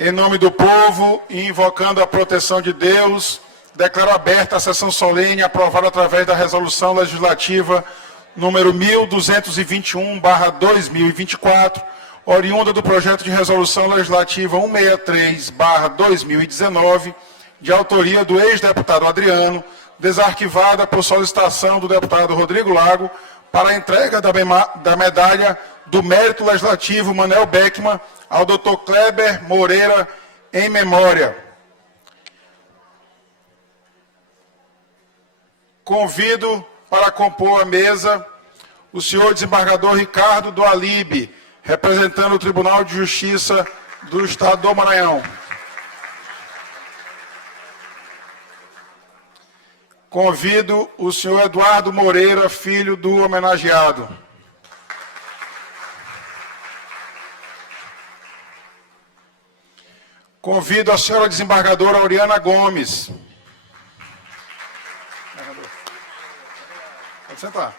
Em nome do povo e invocando a proteção de Deus, declaro aberta a sessão solene aprovada através da Resolução Legislativa número 1221/2024, oriunda do projeto de Resolução Legislativa 163/2019, de autoria do ex-deputado Adriano, desarquivada por solicitação do deputado Rodrigo Lago, para a entrega da medalha do Mérito Legislativo Manel Beckman ao Dr. Kleber Moreira, em memória. Convido para compor a mesa o senhor desembargador Ricardo do Alibe, representando o Tribunal de Justiça do Estado do Maranhão. Convido o senhor Eduardo Moreira, filho do homenageado. Convido a senhora desembargadora Oriana Gomes. Pode sentar.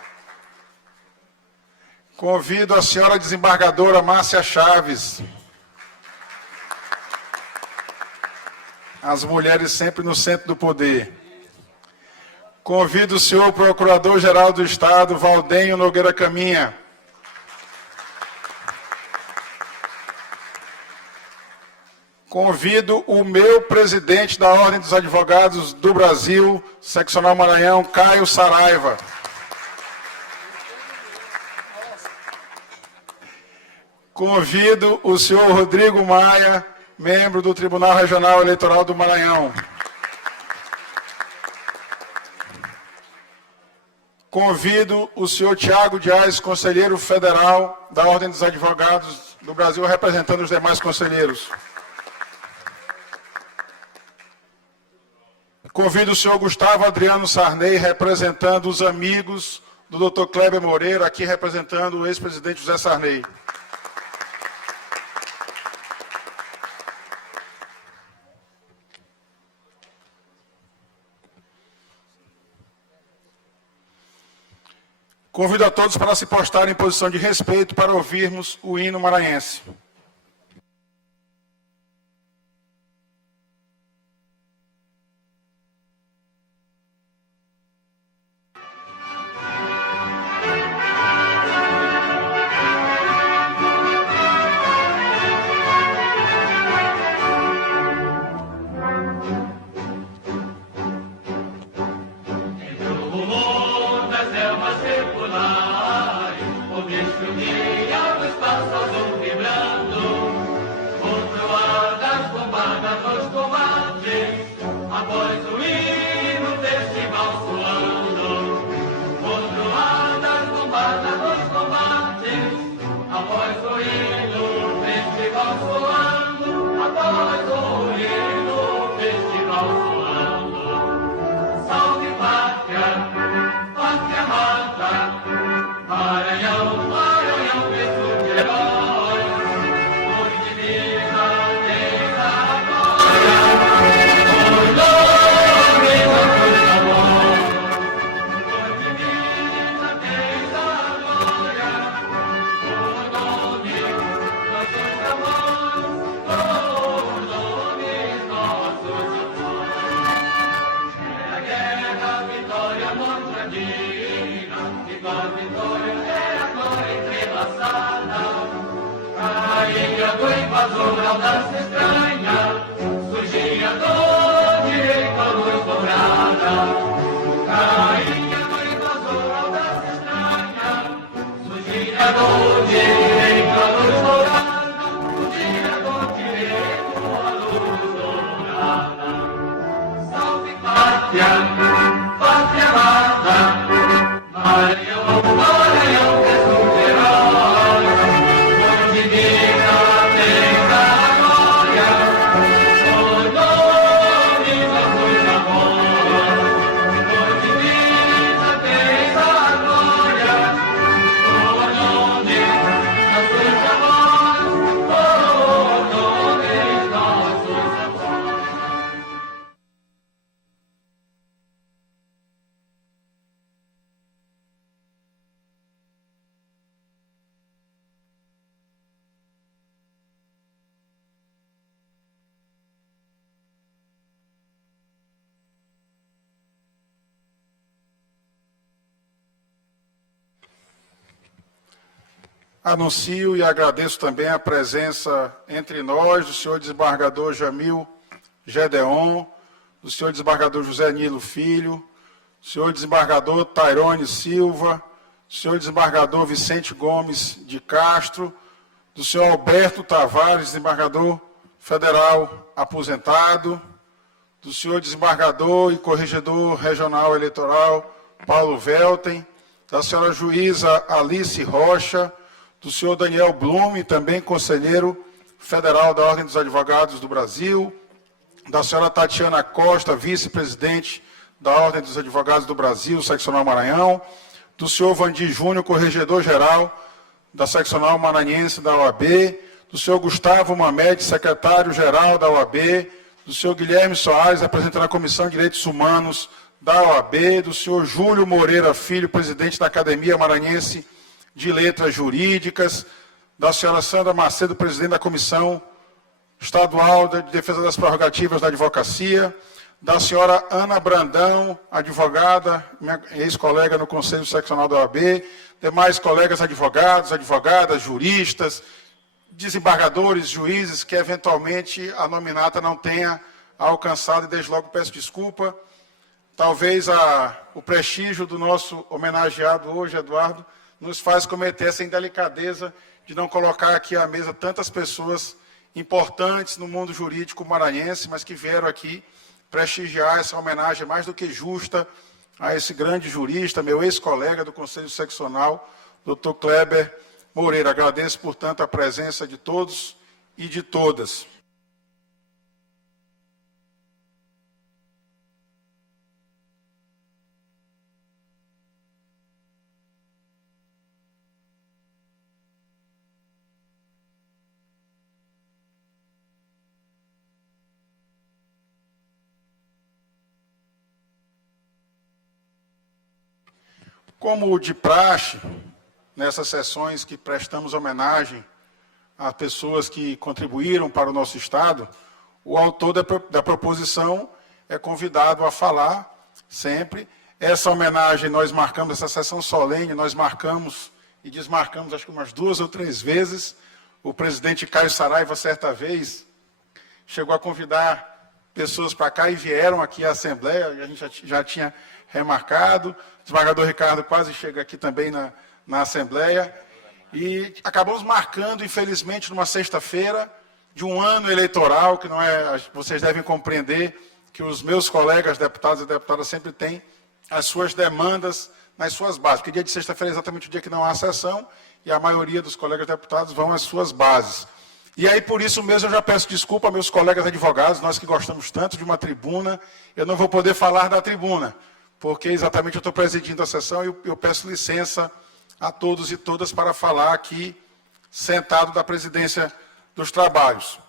Convido a senhora desembargadora Márcia Chaves. As mulheres sempre no centro do poder. Convido o senhor Procurador-Geral do Estado, Valdenho Nogueira Caminha. Convido o meu presidente da Ordem dos Advogados do Brasil, Seccional Maranhão, Caio Saraiva. Convido o senhor Rodrigo Maia, membro do Tribunal Regional Eleitoral do Maranhão. Convido o senhor Tiago Dias, conselheiro federal da Ordem dos Advogados do Brasil, representando os demais conselheiros. Convido o senhor Gustavo Adriano Sarney, representando os amigos do Dr. Kleber Moreira, aqui representando o ex-presidente José Sarney. Convido a todos para se postarem em posição de respeito para ouvirmos o hino maranhense. Anuncio e agradeço também a presença entre nós do senhor desembargador Jamil Gedeon, do senhor desembargador José Nilo Filho, do senhor desembargador Tairone Silva, do senhor desembargador Vicente Gomes de Castro, do senhor Alberto Tavares, desembargador federal aposentado, do senhor desembargador e corregedor regional eleitoral Paulo Velten, da senhora juíza Alice Rocha, do senhor Daniel Blume, também conselheiro federal da Ordem dos Advogados do Brasil, da senhora Tatiana Costa, vice-presidente da Ordem dos Advogados do Brasil, seccional Maranhão, do senhor Vandir Júnior, corregedor-geral da seccional maranhense da OAB, do senhor Gustavo Mamed, secretário-geral da OAB, do senhor Guilherme Soares, representante da Comissão de Direitos Humanos da OAB, do senhor Júlio Moreira Filho, presidente da Academia Maranhense de Letras Jurídicas, da senhora Sandra Macedo, presidente da Comissão Estadual de Defesa das Prerrogativas da Advocacia, da senhora Ana Brandão, advogada, minha ex-colega no Conselho Seccional da OAB, demais colegas advogados, advogadas, juristas, desembargadores, juízes, que eventualmente a nominata não tenha alcançado, e desde logo peço desculpa. Talvez o prestígio do nosso homenageado hoje, Eduardo, nos faz cometer essa indelicadeza de não colocar aqui à mesa tantas pessoas importantes no mundo jurídico maranhense, mas que vieram aqui prestigiar essa homenagem mais do que justa a esse grande jurista, meu ex-colega do Conselho Seccional, Dr. Kleber Moreira. Agradeço, portanto, a presença de todos e de todas. Como de praxe, nessas sessões que prestamos homenagem a pessoas que contribuíram para o nosso Estado, o autor da proposição é convidado a falar sempre. Essa homenagem nós marcamos, essa sessão solene, nós marcamos e desmarcamos acho que umas 2 ou 3 vezes. O presidente Caio Saraiva, certa vez, chegou a convidar pessoas para cá e vieram aqui à Assembleia, a gente já tinha remarcado. O desembargador Ricardo quase chega aqui também na Assembleia. E acabamos marcando, infelizmente, numa sexta-feira, de um ano eleitoral, que não é. Vocês devem compreender que os meus colegas deputados e deputadas sempre têm as suas demandas nas suas bases. Porque dia de sexta-feira é exatamente o dia que não há sessão, e a maioria dos colegas deputados vão às suas bases. E aí, por isso mesmo, eu já peço desculpa a meus colegas advogados, nós que gostamos tanto de uma tribuna, eu não vou poder falar da tribuna, porque exatamente eu estou presidindo a sessão e eu peço licença a todos e todas para falar aqui, sentado da presidência dos trabalhos.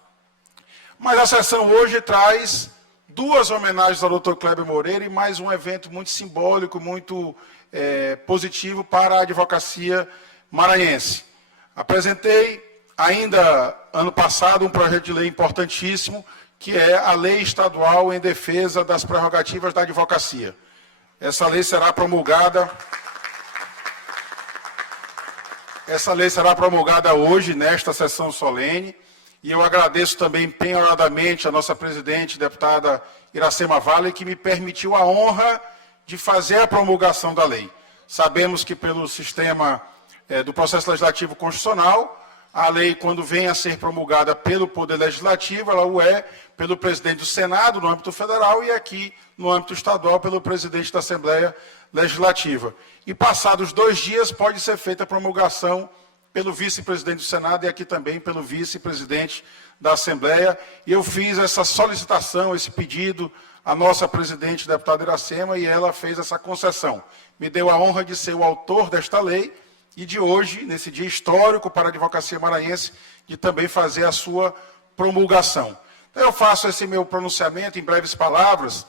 Mas a sessão hoje traz 2 homenagens ao Dr. Kleber Moreira e mais um evento muito simbólico, muito positivo para a advocacia maranhense. Apresentei ainda ano passado um projeto de lei importantíssimo, que é a Lei Estadual em Defesa das Prerrogativas da Advocacia. Essa lei será promulgada hoje, nesta sessão solene, e eu agradeço também empenhoradamente a nossa presidente, deputada Iracema Vale, que me permitiu a honra de fazer a promulgação da lei. Sabemos que pelo sistema do processo legislativo constitucional, a lei, quando vem a ser promulgada pelo Poder Legislativo, ela o é pelo presidente do Senado, no âmbito federal, e aqui, no âmbito estadual, pelo presidente da Assembleia Legislativa. E passados 2 dias, pode ser feita a promulgação pelo vice-presidente do Senado e aqui também pelo vice-presidente da Assembleia. E eu fiz essa solicitação, esse pedido à nossa presidente, deputada Iracema, e ela fez essa concessão. Me deu a honra de ser o autor desta lei, e de hoje, nesse dia histórico para a advocacia maranhense, de também fazer a sua promulgação. Então, eu faço esse meu pronunciamento em breves palavras,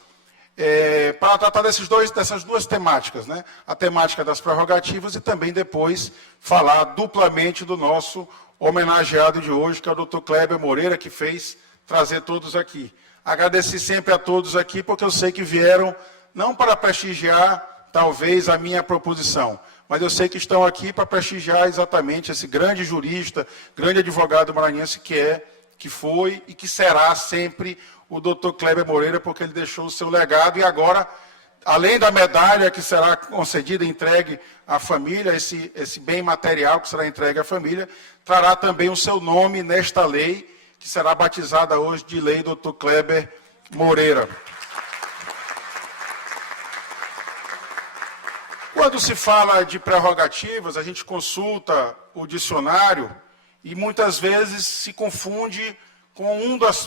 para tratar dessas 2 temáticas, né? A temática das prerrogativas e também depois falar duplamente do nosso homenageado de hoje, que é o Dr. Kleber Moreira, que fez trazer todos aqui. Agradeci sempre a todos aqui, porque eu sei que vieram não para prestigiar, talvez, a minha proposição, mas eu sei que estão aqui para prestigiar exatamente esse grande jurista, grande advogado maranhense que foi e que será sempre o doutor Kleber Moreira, porque ele deixou o seu legado e agora, além da medalha que será concedida e entregue à família, esse bem material que será entregue à família, trará também o seu nome nesta lei, que será batizada hoje de Lei Dr. Kleber Moreira. Quando se fala de prerrogativas, a gente consulta o dicionário e muitas vezes se confunde com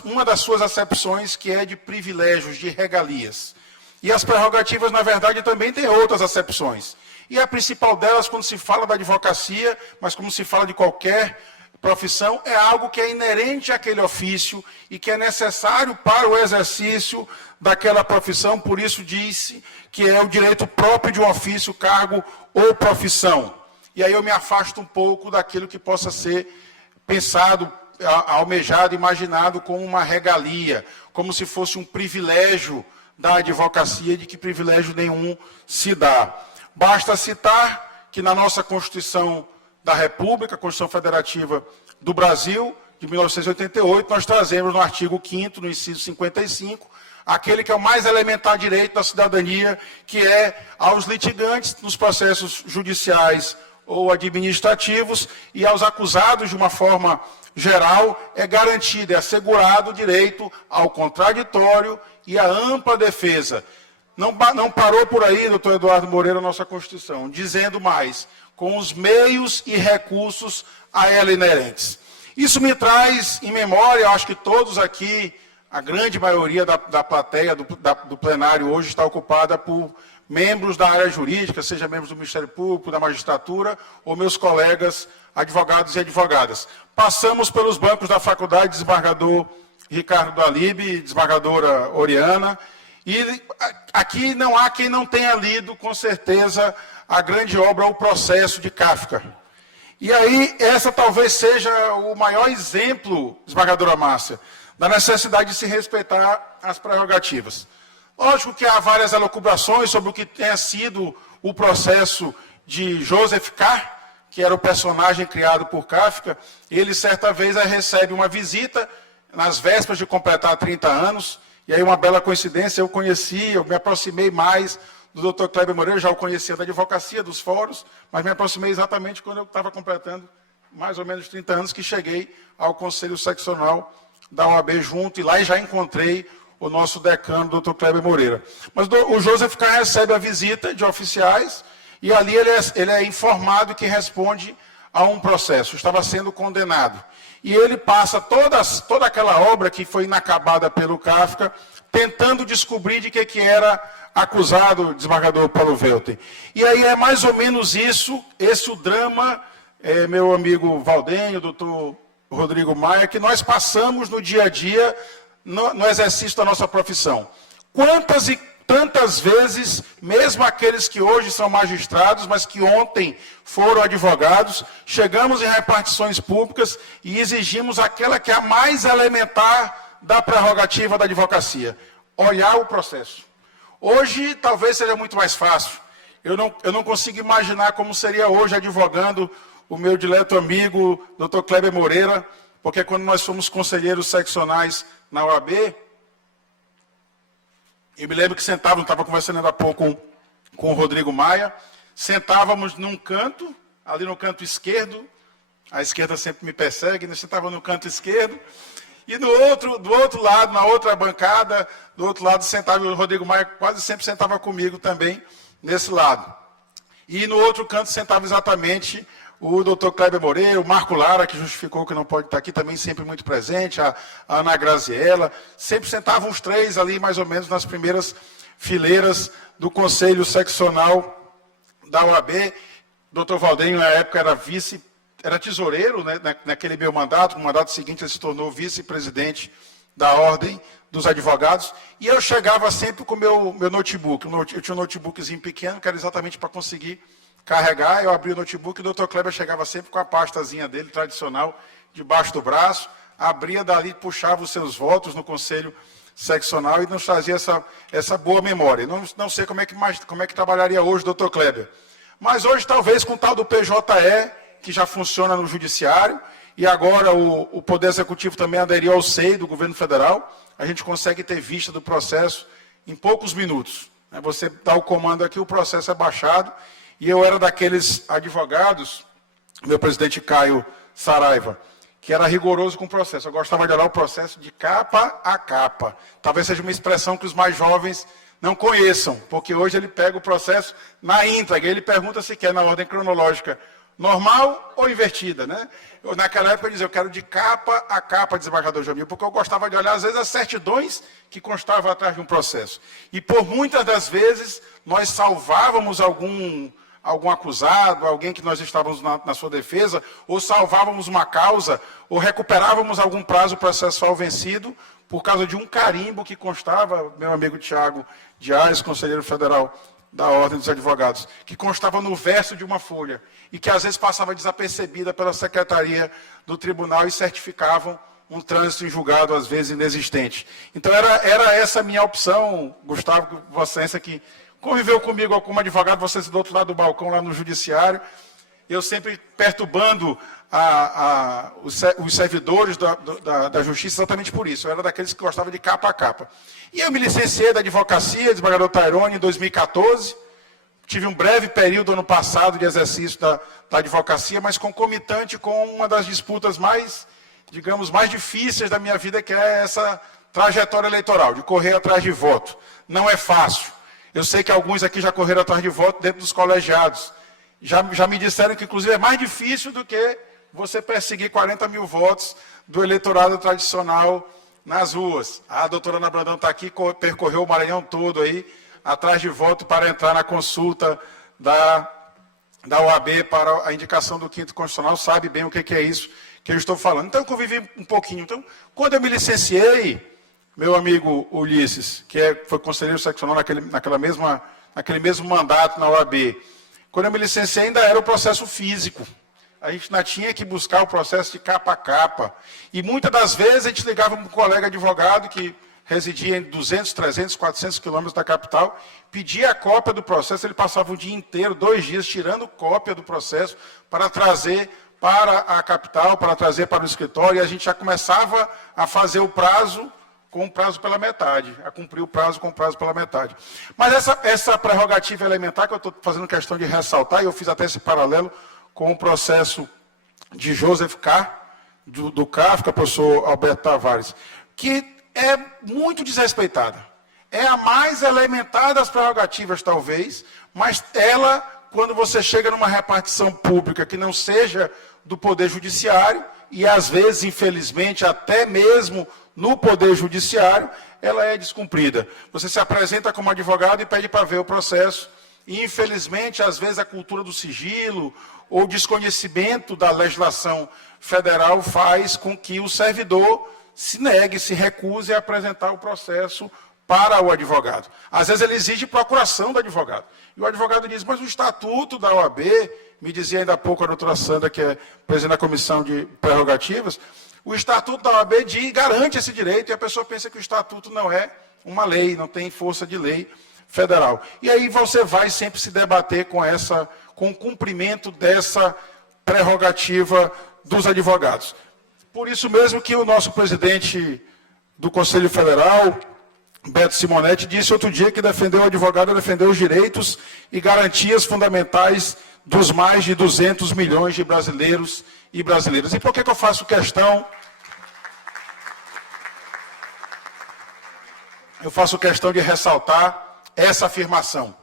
uma das suas acepções, que é de privilégios, de regalias. E as prerrogativas, na verdade, também têm outras acepções. E a principal delas, quando se fala da advocacia, mas como se fala de qualquer profissão, é algo que é inerente àquele ofício e que é necessário para o exercício daquela profissão, por isso disse que é o direito próprio de um ofício, cargo ou profissão. E aí eu me afasto um pouco daquilo que possa ser pensado, almejado, imaginado como uma regalia, como se fosse um privilégio da advocacia, de que privilégio nenhum se dá. Basta citar que na nossa Constituição da República, Constituição Federativa do Brasil, de 1988, nós trazemos no artigo 5º, no inciso 55, aquele que é o mais elementar direito da cidadania, que é aos litigantes nos processos judiciais ou administrativos e aos acusados de uma forma geral, é garantido, é assegurado o direito ao contraditório e à ampla defesa. Não parou por aí, doutor Eduardo Moreira, a nossa Constituição, dizendo mais, com os meios e recursos a ela inerentes. Isso me traz em memória, acho que todos aqui, a grande maioria da plateia do plenário hoje está ocupada por membros da área jurídica, seja membros do Ministério Público, da magistratura, ou meus colegas advogados e advogadas. Passamos pelos bancos da faculdade, desembargador Ricardo Dalib, desembargadora Oriana, e aqui não há quem não tenha lido, com certeza, a grande obra O Processo de Kafka. E aí, essa talvez seja o maior exemplo, desembargadora Márcia, da necessidade de se respeitar as prerrogativas. Lógico que há várias elucubrações sobre o que tenha sido o processo de Joseph K., que era o personagem criado por Kafka. Ele, certa vez, recebe uma visita, nas vésperas de completar 30 anos, e aí uma bela coincidência, eu me aproximei mais do Dr. Kleber Moreira, já o conhecia da advocacia, dos fóruns, mas me aproximei exatamente quando eu estava completando mais ou menos 30 anos, que cheguei ao Conselho Seccional da OAB junto, e lá já encontrei o nosso decano, Dr. Kleber Moreira. Mas o Joseph K. recebe a visita de oficiais, e ali ele é informado que responde a um processo, estava sendo condenado. E ele passa toda aquela obra que foi inacabada pelo Kafka, tentando descobrir de que era acusado o desembargador Paulo Welter. E aí é mais ou menos esse o drama, meu amigo Valdenho, doutor Rodrigo Maia, que nós passamos no dia a dia, no exercício da nossa profissão. Quantas e tantas vezes, mesmo aqueles que hoje são magistrados, mas que ontem foram advogados, chegamos em repartições públicas e exigimos aquela que é a mais elementar da prerrogativa da advocacia, olhar o processo. Hoje, talvez seja muito mais fácil. Eu não consigo imaginar como seria hoje advogando o meu dileto amigo, Dr. Kleber Moreira, porque quando nós fomos conselheiros seccionais na OAB, eu me lembro que estava conversando ainda há pouco com o Rodrigo Maia, sentávamos num canto, ali no canto esquerdo, a esquerda sempre me persegue, nós sentávamos no canto esquerdo, e do outro lado, na outra bancada, do outro lado sentava o Rodrigo Maia, quase sempre sentava comigo também, nesse lado. E no outro canto sentava exatamente o doutor Kleber Moreira, o Marco Lara, que justificou que não pode estar aqui, também sempre muito presente, a Ana Graziella, sempre sentavam os três ali, mais ou menos, nas primeiras fileiras do Conselho Seccional da OAB. O doutor Valdenho, na época, era tesoureiro, né, naquele meu mandato. No mandato seguinte, ele se tornou vice-presidente da Ordem dos Advogados, e eu chegava sempre com o meu notebook. Eu tinha um notebookzinho pequeno, que era exatamente para conseguir carregar. Eu abri o notebook e o Dr. Kleber chegava sempre com a pastazinha dele, tradicional, debaixo do braço, abria dali, puxava os seus votos no Conselho Seccional e nos trazia essa boa memória. Não sei como é que trabalharia hoje o Dr. Kleber, Mas hoje, talvez, com o tal do PJE, que já funciona no Judiciário, e agora o Poder Executivo também aderiu ao SEI do Governo Federal, a gente consegue ter vista do processo em poucos minutos. Você dá o comando aqui, o processo é baixado, e eu era daqueles advogados, meu presidente Caio Saraiva, que era rigoroso com o processo. Eu gostava de olhar o processo de capa a capa. Talvez seja uma expressão que os mais jovens não conheçam, porque hoje ele pega o processo na íntegra, e ele pergunta se quer na ordem cronológica normal ou invertida, né? Naquela época eu dizia, eu quero de capa a capa, desembargador Jamil, porque eu gostava de olhar, às vezes, as certidões que constavam atrás de um processo. E, por muitas das vezes, nós salvávamos algum acusado, alguém que nós estávamos na sua defesa, ou salvávamos uma causa, ou recuperávamos algum prazo processual vencido, por causa de um carimbo que constava, meu amigo Tiago de Ares, conselheiro federal da Ordem dos Advogados, que constava no verso de uma folha, e que às vezes passava desapercebida pela secretaria do tribunal e certificavam um trânsito em julgado, às vezes, inexistente. Então, era essa a minha opção, Gustavo, Vossa Excelência, que conviveu comigo como advogado, vocês do outro lado do balcão, lá no Judiciário, eu sempre perturbando os servidores da Justiça exatamente por isso. Eu era daqueles que gostavam de capa a capa. E eu me licenciei da advocacia, desembargador Tairone, em 2014. Tive um breve período, ano passado, de exercício da advocacia, mas concomitante com uma das disputas mais, digamos, mais difíceis da minha vida, que é essa trajetória eleitoral, de correr atrás de voto. Não é fácil. Eu sei que alguns aqui já correram atrás de voto dentro dos colegiados. Já me disseram que, inclusive, é mais difícil do que você perseguir 40 mil votos do eleitorado tradicional nas ruas. A doutora Ana Brandão está aqui, percorreu o Maranhão todo aí, atrás de voto para entrar na consulta da OAB para a indicação do 5º Constitucional, sabe bem o que é isso que eu estou falando. Então, eu convivi um pouquinho. Então, quando eu me licenciei, meu amigo Ulisses, que foi conselheiro seccional naquele mesmo mandato na OAB, quando eu me licenciei ainda era o processo físico. A gente ainda tinha que buscar o processo de capa a capa. E muitas das vezes a gente ligava para um colega advogado que residia em 200, 300, 400 quilômetros da capital, pedia a cópia do processo, ele passava o dia inteiro, 2 dias, tirando cópia do processo para trazer para a capital, para trazer para o escritório, e a gente já começava a fazer o prazo com o prazo pela metade, a cumprir o prazo com o prazo pela metade. Mas essa prerrogativa elementar que eu estou fazendo questão de ressaltar, e eu fiz até esse paralelo com o processo de Joseph K., do Kafka, professor Alberto Tavares, que é muito desrespeitada. É a mais elementar das prerrogativas, talvez, mas ela, quando você chega numa repartição pública que não seja do Poder Judiciário, e às vezes, infelizmente, até mesmo no Poder Judiciário, ela é descumprida. Você se apresenta como advogado e pede para ver o processo, e infelizmente, às vezes, a cultura do sigilo ou desconhecimento da legislação federal faz com que o servidor se negue, se recuse a apresentar o processo para o advogado. Às vezes ele exige procuração do advogado. E o advogado diz, mas o estatuto da OAB, me dizia ainda há pouco a doutora Sandra, que é presidente da Comissão de Prerrogativas, o estatuto da OAB garante esse direito, e a pessoa pensa que o estatuto não é uma lei, não tem força de lei federal. E aí você vai sempre se debater com o cumprimento dessa prerrogativa dos advogados. Por isso mesmo que o nosso presidente do Conselho Federal, Beto Simonetti, disse outro dia que defender o advogado é defender os direitos e garantias fundamentais dos mais de 200 milhões de brasileiros e brasileiras. E por que eu faço questão? Eu faço questão de ressaltar essa afirmação.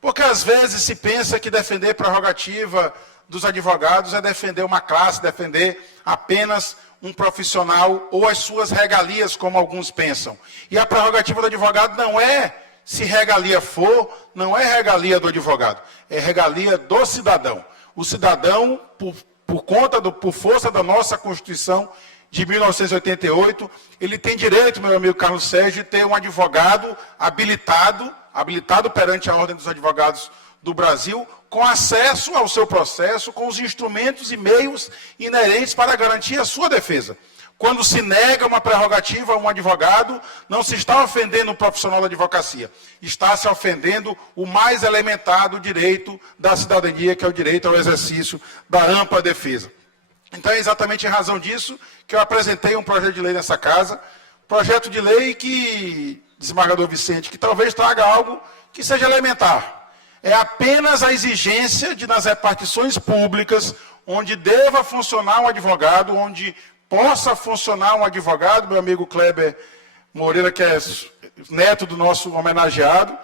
Porque às vezes se pensa que defender prerrogativa dos advogados é defender uma classe, defender apenas um profissional ou as suas regalias, como alguns pensam. E a prerrogativa do advogado não é, se regalia for, não é regalia do advogado, é regalia do cidadão. O cidadão, por força da nossa Constituição de 1988, ele tem direito, meu amigo Carlos Sérgio, de ter um advogado habilitado perante a Ordem dos Advogados do Brasil, com acesso ao seu processo, com os instrumentos e meios inerentes para garantir a sua defesa. Quando se nega uma prerrogativa a um advogado, não se está ofendendo o profissional da advocacia, está se ofendendo o mais elementar do direito da cidadania, que é o direito ao exercício da ampla defesa. Então é exatamente em razão disso que eu apresentei um projeto de lei nessa casa, projeto de lei que, desembargador Vicente, que talvez traga algo que seja elementar. É apenas a exigência de, nas repartições públicas, onde deva funcionar um advogado, onde possa funcionar um advogado, meu amigo Kleber Moreira, que é neto do nosso homenageado,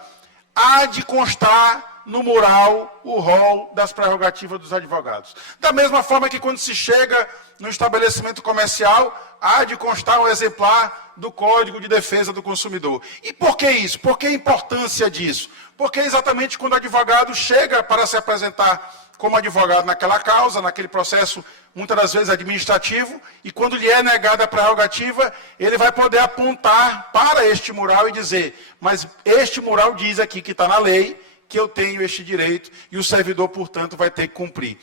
há de constar no mural o rol das prerrogativas dos advogados. Da mesma forma que quando se chega no estabelecimento comercial, há de constar um exemplar do Código de Defesa do Consumidor. E por que isso? Por que a importância disso? Porque exatamente quando o advogado chega para se apresentar como advogado naquela causa, naquele processo, muitas das vezes administrativo, e quando lhe é negada a prerrogativa, ele vai poder apontar para este mural e dizer, mas este mural diz aqui que está na lei, que eu tenho este direito, e o servidor, portanto, vai ter que cumprir.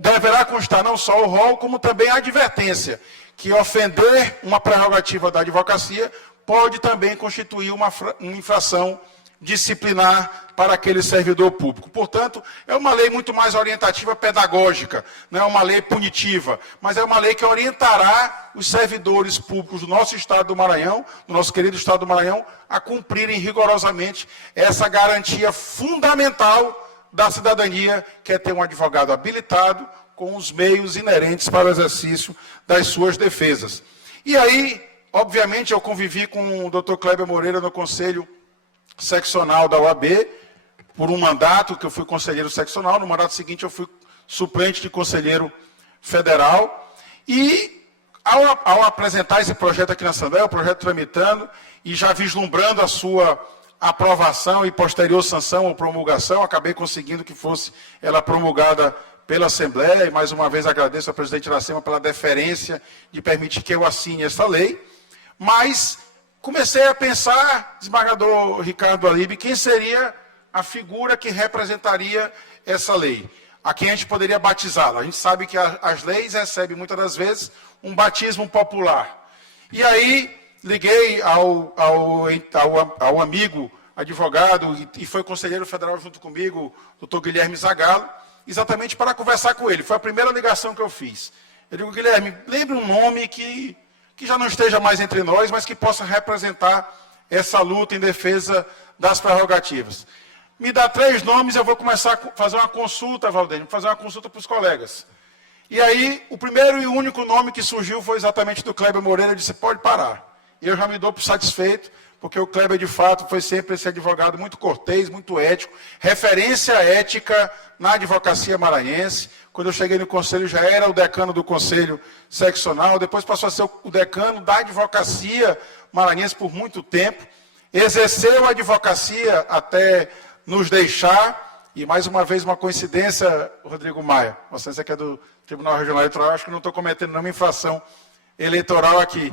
Deverá constar não só o rol, como também a advertência, que ofender uma prerrogativa da advocacia pode também constituir uma infração disciplinar para aquele servidor público. Portanto, é uma lei muito mais orientativa, pedagógica, não é uma lei punitiva, mas é uma lei que orientará os servidores públicos do nosso Estado do Maranhão, do nosso querido Estado do Maranhão, a cumprirem rigorosamente essa garantia fundamental da cidadania, que é ter um advogado habilitado com os meios inerentes para o exercício das suas defesas. E aí, obviamente, eu convivi com o Dr. Kleber Moreira no Conselho Seccional da OAB, por um mandato, que eu fui conselheiro seccional, no mandato seguinte eu fui suplente de conselheiro federal, e ao apresentar esse projeto aqui na Assembleia, o projeto tramitando, e já vislumbrando a sua aprovação e posterior sanção ou promulgação, acabei conseguindo que fosse ela promulgada pela Assembleia, e mais uma vez agradeço ao presidente Iracema pela deferência de permitir que eu assine essa lei, mas comecei a pensar, desembargador Ricardo Alibe, quem seria a figura que representaria essa lei, a quem a gente poderia batizá-la. A gente sabe que as leis recebem, muitas das vezes, um batismo popular. E aí, liguei ao amigo advogado, e foi conselheiro federal junto comigo, doutor Guilherme Zagallo, exatamente para conversar com ele. Foi a primeira ligação que eu fiz. Eu digo, Guilherme, lembre um nome que já não esteja mais entre nós, mas que possa representar essa luta em defesa das prerrogativas. Me dá 3 nomes, eu vou começar a fazer uma consulta, Valdênio, fazer uma consulta para os colegas. E aí, o primeiro e único nome que surgiu foi exatamente do Kleber Moreira. Eu disse, pode parar. E eu já me dou por satisfeito, porque o Kleber, de fato, foi sempre esse advogado muito cortês, muito ético, referência ética na advocacia maranhense. Quando eu cheguei no conselho, já era o decano do conselho seccional, depois passou a ser o decano da advocacia maranhense por muito tempo, exerceu a advocacia até nos deixar, e mais uma vez uma coincidência, Rodrigo Maia, você que é do Tribunal Regional Eleitoral, acho que não estou cometendo nenhuma infração eleitoral aqui.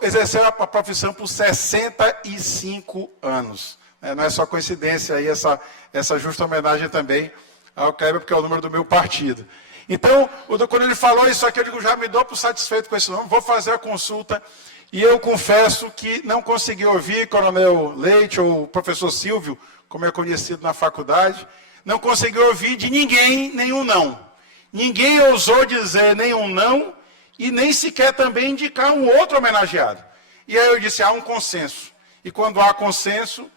Exerceu a profissão por 65 anos. Não é só coincidência aí essa justa homenagem também ao Kleber, porque é o número do meu partido. Então, quando ele falou isso aqui, eu digo, já me dou por satisfeito com esse nome, vou fazer a consulta, e eu confesso que não consegui ouvir Coronel Leite ou professor Silvio, como é conhecido na faculdade, não consegui ouvir de ninguém nenhum não. Ninguém ousou dizer nenhum não, e nem sequer também indicar um outro homenageado. E aí eu disse, há um consenso. E quando há consenso,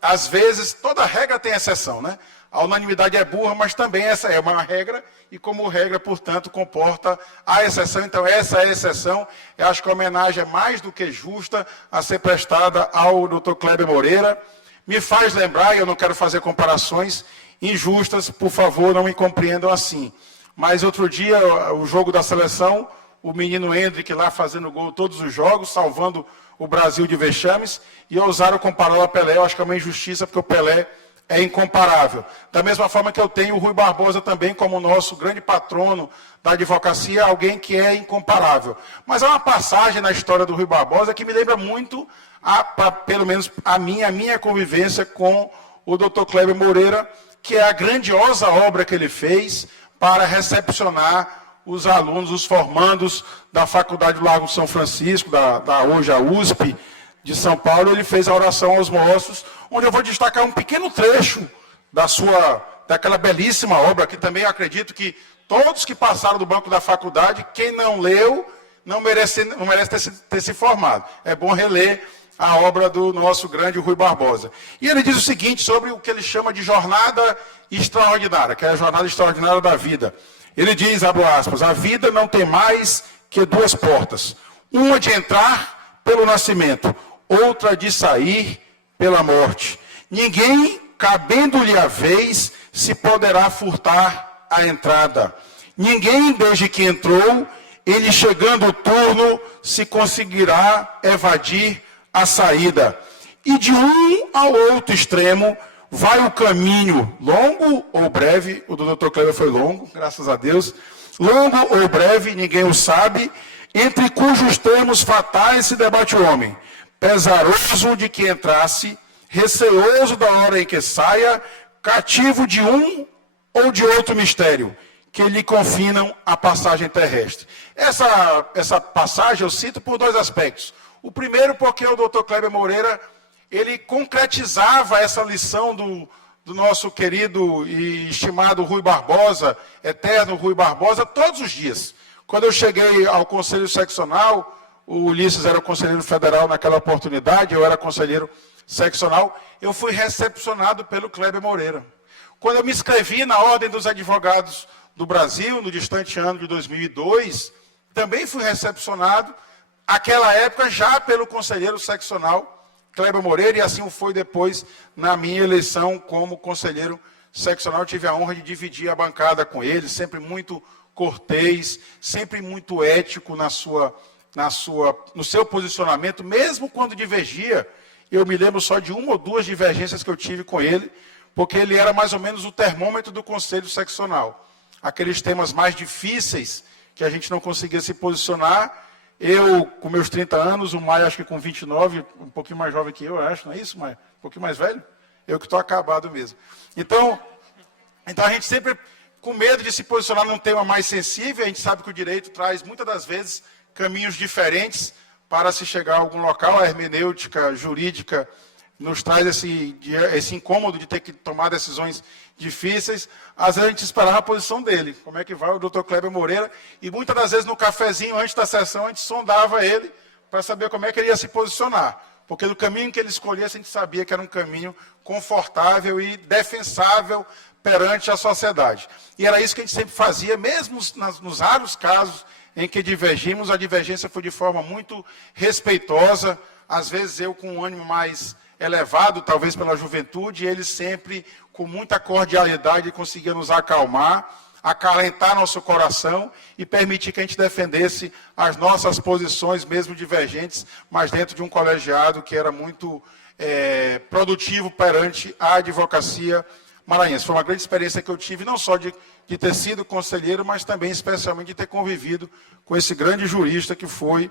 às vezes, toda regra tem exceção, né? A unanimidade é burra, mas também essa é uma regra, e como regra, portanto, comporta a exceção. Então, essa é a exceção. Eu acho que a homenagem é mais do que justa a ser prestada ao Dr. Kleber Moreira. Me faz lembrar, e eu não quero fazer comparações injustas, por favor, não me compreendam assim. Mas outro dia, o jogo da seleção, o menino Hendrick lá fazendo gol todos os jogos, salvando o Brasil de vexames, e ousaram compará-lo a Pelé. Eu acho que é uma injustiça, porque o Pelé é incomparável. Da mesma forma que eu tenho o Rui Barbosa também como nosso grande patrono da advocacia, alguém que é incomparável. Mas há uma passagem na história do Rui Barbosa que me lembra muito, pelo menos a minha convivência com o Dr. Kleber Moreira, que é a grandiosa obra que ele fez para recepcionar os alunos, os formandos da Faculdade do Largo São Francisco, da hoje a USP de São Paulo. Ele fez a oração aos mortos, onde eu vou destacar um pequeno trecho daquela belíssima obra, que também acredito que todos que passaram do banco da faculdade, quem não leu, não merece ter se formado. É bom reler a obra do nosso grande Rui Barbosa. E ele diz o seguinte sobre o que ele chama de jornada extraordinária, que é a jornada extraordinária da vida. Ele diz, abro aspas, a vida não tem mais que duas portas. Uma de entrar pelo nascimento, outra de sair pela morte. Ninguém, cabendo-lhe a vez, se poderá furtar a entrada. Ninguém, desde que entrou, ele chegando o turno, se conseguirá evadir a saída. E de um ao outro extremo vai o caminho, longo ou breve, o do Dr. Kleber foi longo, graças a Deus, longo ou breve, ninguém o sabe, entre cujos termos fatais se debate o homem, pesaroso de que entrasse, receoso da hora em que saia, cativo de um ou de outro mistério, que lhe confinam a passagem terrestre. Essa passagem eu cito por dois aspectos. O primeiro porque o Dr. Kleber Moreira, ele concretizava essa lição do nosso querido e estimado Rui Barbosa, eterno Rui Barbosa, todos os dias. Quando eu cheguei ao Conselho Seccional, o Ulisses era o conselheiro federal naquela oportunidade, eu era conselheiro seccional, eu fui recepcionado pelo Kleber Moreira. Quando eu me inscrevi na Ordem dos Advogados do Brasil, no distante ano de 2002, também fui recepcionado, naquela época, já pelo conselheiro seccional Kleber Moreira, e assim foi depois na minha eleição como conselheiro seccional. Eu tive a honra de dividir a bancada com ele, sempre muito cortês, sempre muito ético no seu posicionamento, mesmo quando divergia. Eu me lembro só de uma ou duas divergências que eu tive com ele, porque ele era mais ou menos o termômetro do conselho seccional. Aqueles temas mais difíceis, que a gente não conseguia se posicionar. Eu, com meus 30 anos, o Maia acho que com 29, um pouquinho mais jovem que eu acho, não é isso, Maia? Um pouquinho mais velho? Eu que estou acabado mesmo. Então, a gente sempre, com medo de se posicionar num tema mais sensível, a gente sabe que o direito traz, muitas das vezes, caminhos diferentes para se chegar a algum local. A hermenêutica jurídica nos traz esse incômodo de ter que tomar decisões difíceis. Às vezes a gente esperava a posição dele. Como é que vai o Dr. Kleber Moreira? E muitas das vezes no cafezinho, antes da sessão, a gente sondava ele para saber como é que ele ia se posicionar. Porque do caminho que ele escolhesse, a gente sabia que era um caminho confortável e defensável perante a sociedade. E era isso que a gente sempre fazia, mesmo nos raros casos em que divergimos, a divergência foi de forma muito respeitosa, às vezes eu com um ânimo mais elevado, talvez pela juventude, e ele sempre com muita cordialidade conseguia nos acalmar, acalentar nosso coração e permitir que a gente defendesse as nossas posições, mesmo divergentes, mas dentro de um colegiado que era muito produtivo perante a advocacia maranhense. Foi uma grande experiência que eu tive, não só de ter sido conselheiro, mas também, especialmente, de ter convivido com esse grande jurista que foi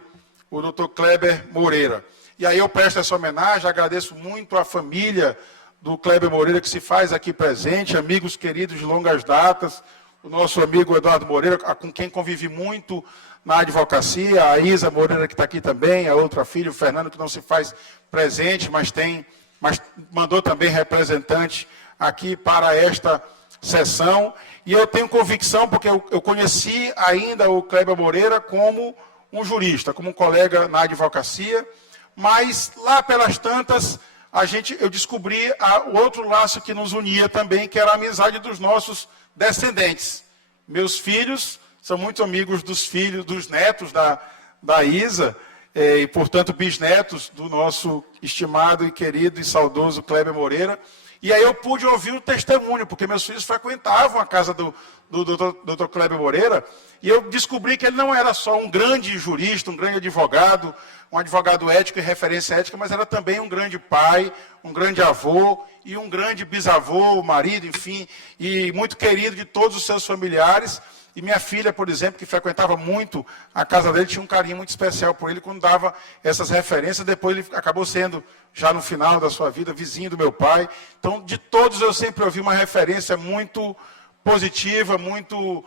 o Dr. Kleber Moreira. E aí eu presto essa homenagem, agradeço muito à família do Kleber Moreira que se faz aqui presente, amigos queridos de longas datas, o nosso amigo Eduardo Moreira, com quem convivi muito na advocacia, a Isa Moreira que está aqui também, a outra filha, o Fernando, que não se faz presente, mas mandou também representante aqui para esta sessão. E eu tenho convicção, porque eu conheci ainda o Kleber Moreira como um jurista, como um colega na advocacia, mas lá pelas tantas, eu descobri o outro laço que nos unia também, que era a amizade dos nossos descendentes. Meus filhos são muito amigos dos netos da Isa, e, portanto, bisnetos do nosso estimado e querido e saudoso Kleber Moreira. E aí eu pude ouvir o testemunho, porque meus filhos frequentavam a casa do Dr. Kleber Moreira, e eu descobri que ele não era só um grande jurista, um grande advogado, um advogado ético e referência ética, mas era também um grande pai, um grande avô e um grande bisavô, marido, enfim, e muito querido de todos os seus familiares. E minha filha, por exemplo, que frequentava muito a casa dele, tinha um carinho muito especial por ele quando dava essas referências. Depois ele acabou sendo, já no final da sua vida, vizinho do meu pai. Então, de todos eu sempre ouvi uma referência muito positiva, muito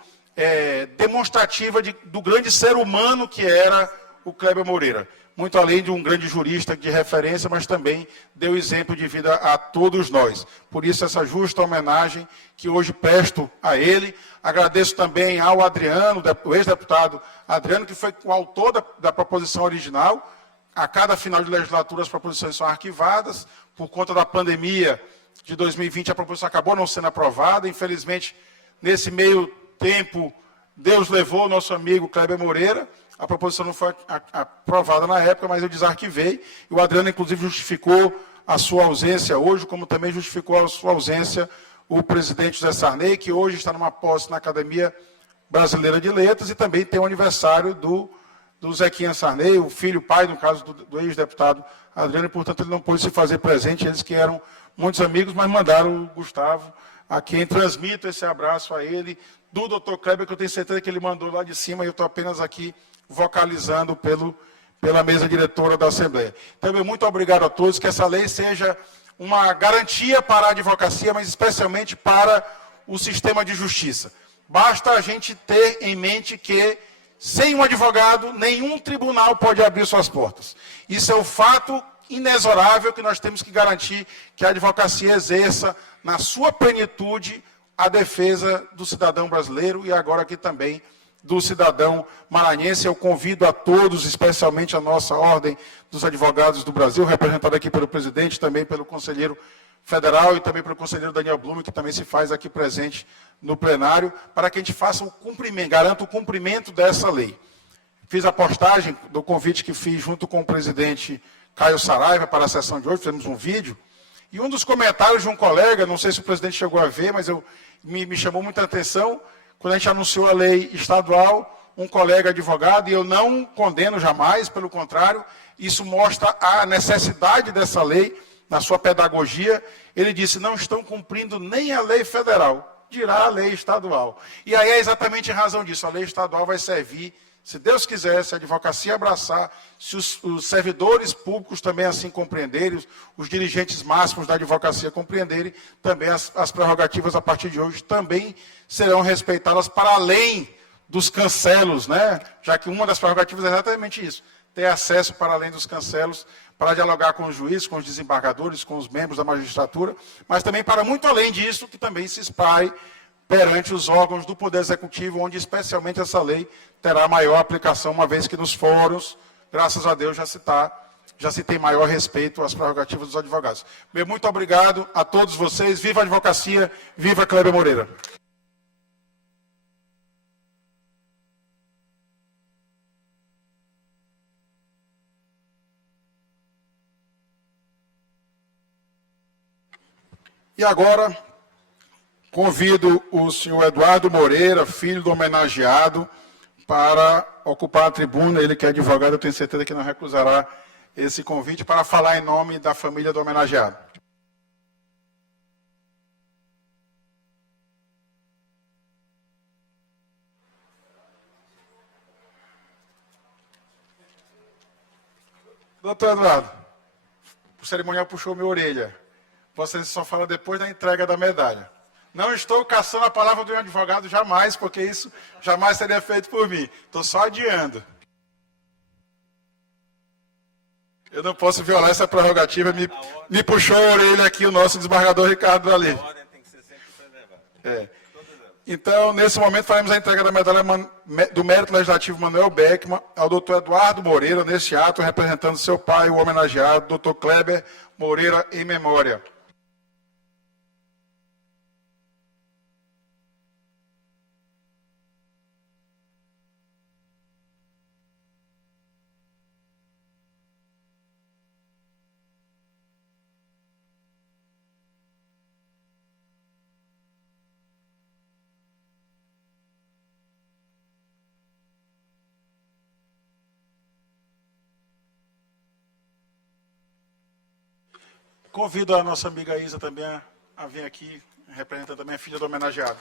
demonstrativa do grande ser humano que era o Kleber Moreira. Muito além de um grande jurista de referência, mas também deu exemplo de vida a todos nós. Por isso, essa justa homenagem que hoje presto a ele. Agradeço também ao Adriano, o ex-deputado Adriano, que foi o autor da proposição original. A cada final de legislatura, as proposições são arquivadas. Por conta da pandemia de 2020, a proposição acabou não sendo aprovada. Infelizmente, nesse meio tempo, Deus levou o nosso amigo Kleber Moreira. A proposição não foi aprovada na época, mas eu desarquivei. E o Adriano, inclusive, justificou a sua ausência hoje, como também justificou a sua ausência o presidente José Sarney, que hoje está numa posse na Academia Brasileira de Letras, e também tem o aniversário do Zequinha Sarney, o filho, pai, no caso, do ex-deputado Adriano, e, portanto, ele não pôde se fazer presente, eles que eram muitos amigos, mas mandaram o Gustavo, a quem transmito esse abraço a ele, do doutor Kleber, que eu tenho certeza que ele mandou lá de cima, e eu estou apenas aqui vocalizando pela mesa diretora da Assembleia. Então, muito obrigado a todos, que essa lei seja uma garantia para a advocacia, mas especialmente para o sistema de justiça. Basta a gente ter em mente que, sem um advogado, nenhum tribunal pode abrir suas portas. Isso é o fato inexorável que nós temos que garantir que a advocacia exerça, na sua plenitude, a defesa do cidadão brasileiro e agora aqui também do cidadão maranhense. Eu convido a todos, especialmente a nossa Ordem dos Advogados do Brasil, representada aqui pelo presidente, também pelo conselheiro federal e também pelo conselheiro Daniel Blume, que também se faz aqui presente no plenário, para que a gente faça o cumprimento, garanta o cumprimento dessa lei. Fiz a postagem do convite que fiz junto com o presidente Caio Saraiva para a sessão de hoje, fizemos um vídeo, e um dos comentários de um colega, não sei se o presidente chegou a ver, mas me chamou muita atenção, quando a gente anunciou a lei estadual, um colega advogado, e eu não condeno jamais, pelo contrário, isso mostra a necessidade dessa lei, na sua pedagogia, ele disse, não estão cumprindo nem a lei federal, dirá a lei estadual. E aí é exatamente em razão disso, a lei estadual vai servir, se Deus quiser, se a advocacia abraçar, se os servidores públicos também assim compreenderem, os dirigentes máximos da advocacia compreenderem, também as prerrogativas a partir de hoje também serão respeitadas para além dos cancelos, né? Já que uma das prerrogativas é exatamente isso, ter acesso para além dos cancelos, para dialogar com os juízes, com os desembargadores, com os membros da magistratura, mas também para muito além disso, que também se espalhe perante os órgãos do Poder Executivo, onde especialmente essa lei terá maior aplicação, uma vez que nos fóruns, graças a Deus, já se tem maior respeito às prerrogativas dos advogados. Bem, muito obrigado a todos vocês, viva a advocacia, viva Kleber Moreira. E agora, convido o senhor Eduardo Moreira, filho do homenageado, para ocupar a tribuna. Ele que é advogado, eu tenho certeza que não recusará esse convite, para falar em nome da família do homenageado. Doutor Eduardo, o cerimonial puxou minha orelha. Você só fala depois da entrega da medalha. Não estou caçando a palavra de um advogado jamais, porque isso jamais seria feito por mim. Estou só adiando. Eu não posso violar essa prerrogativa. Me puxou a orelha aqui o nosso desembargador Ricardo ali. A ordem tem que ser sempre preservada. Então, nesse momento, faremos a entrega da medalha do Mérito Legislativo Manuel Beckmann ao doutor Eduardo Moreira, neste ato, representando seu pai, o homenageado, doutor Kleber Moreira, em memória. Convido a nossa amiga Isa também a vir aqui, representando também a filha do homenageado.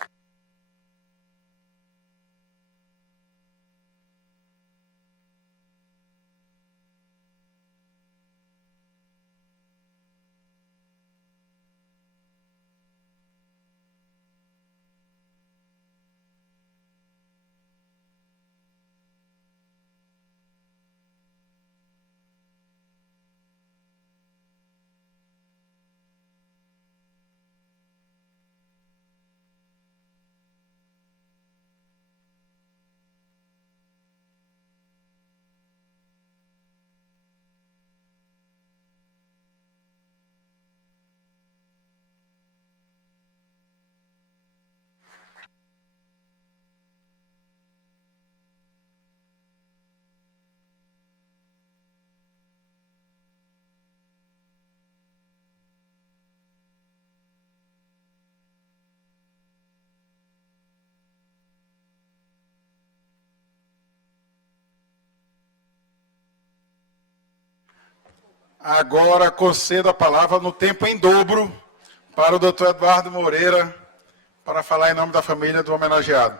Agora concedo a palavra no tempo em dobro para o doutor Eduardo Moreira, para falar em nome da família do homenageado.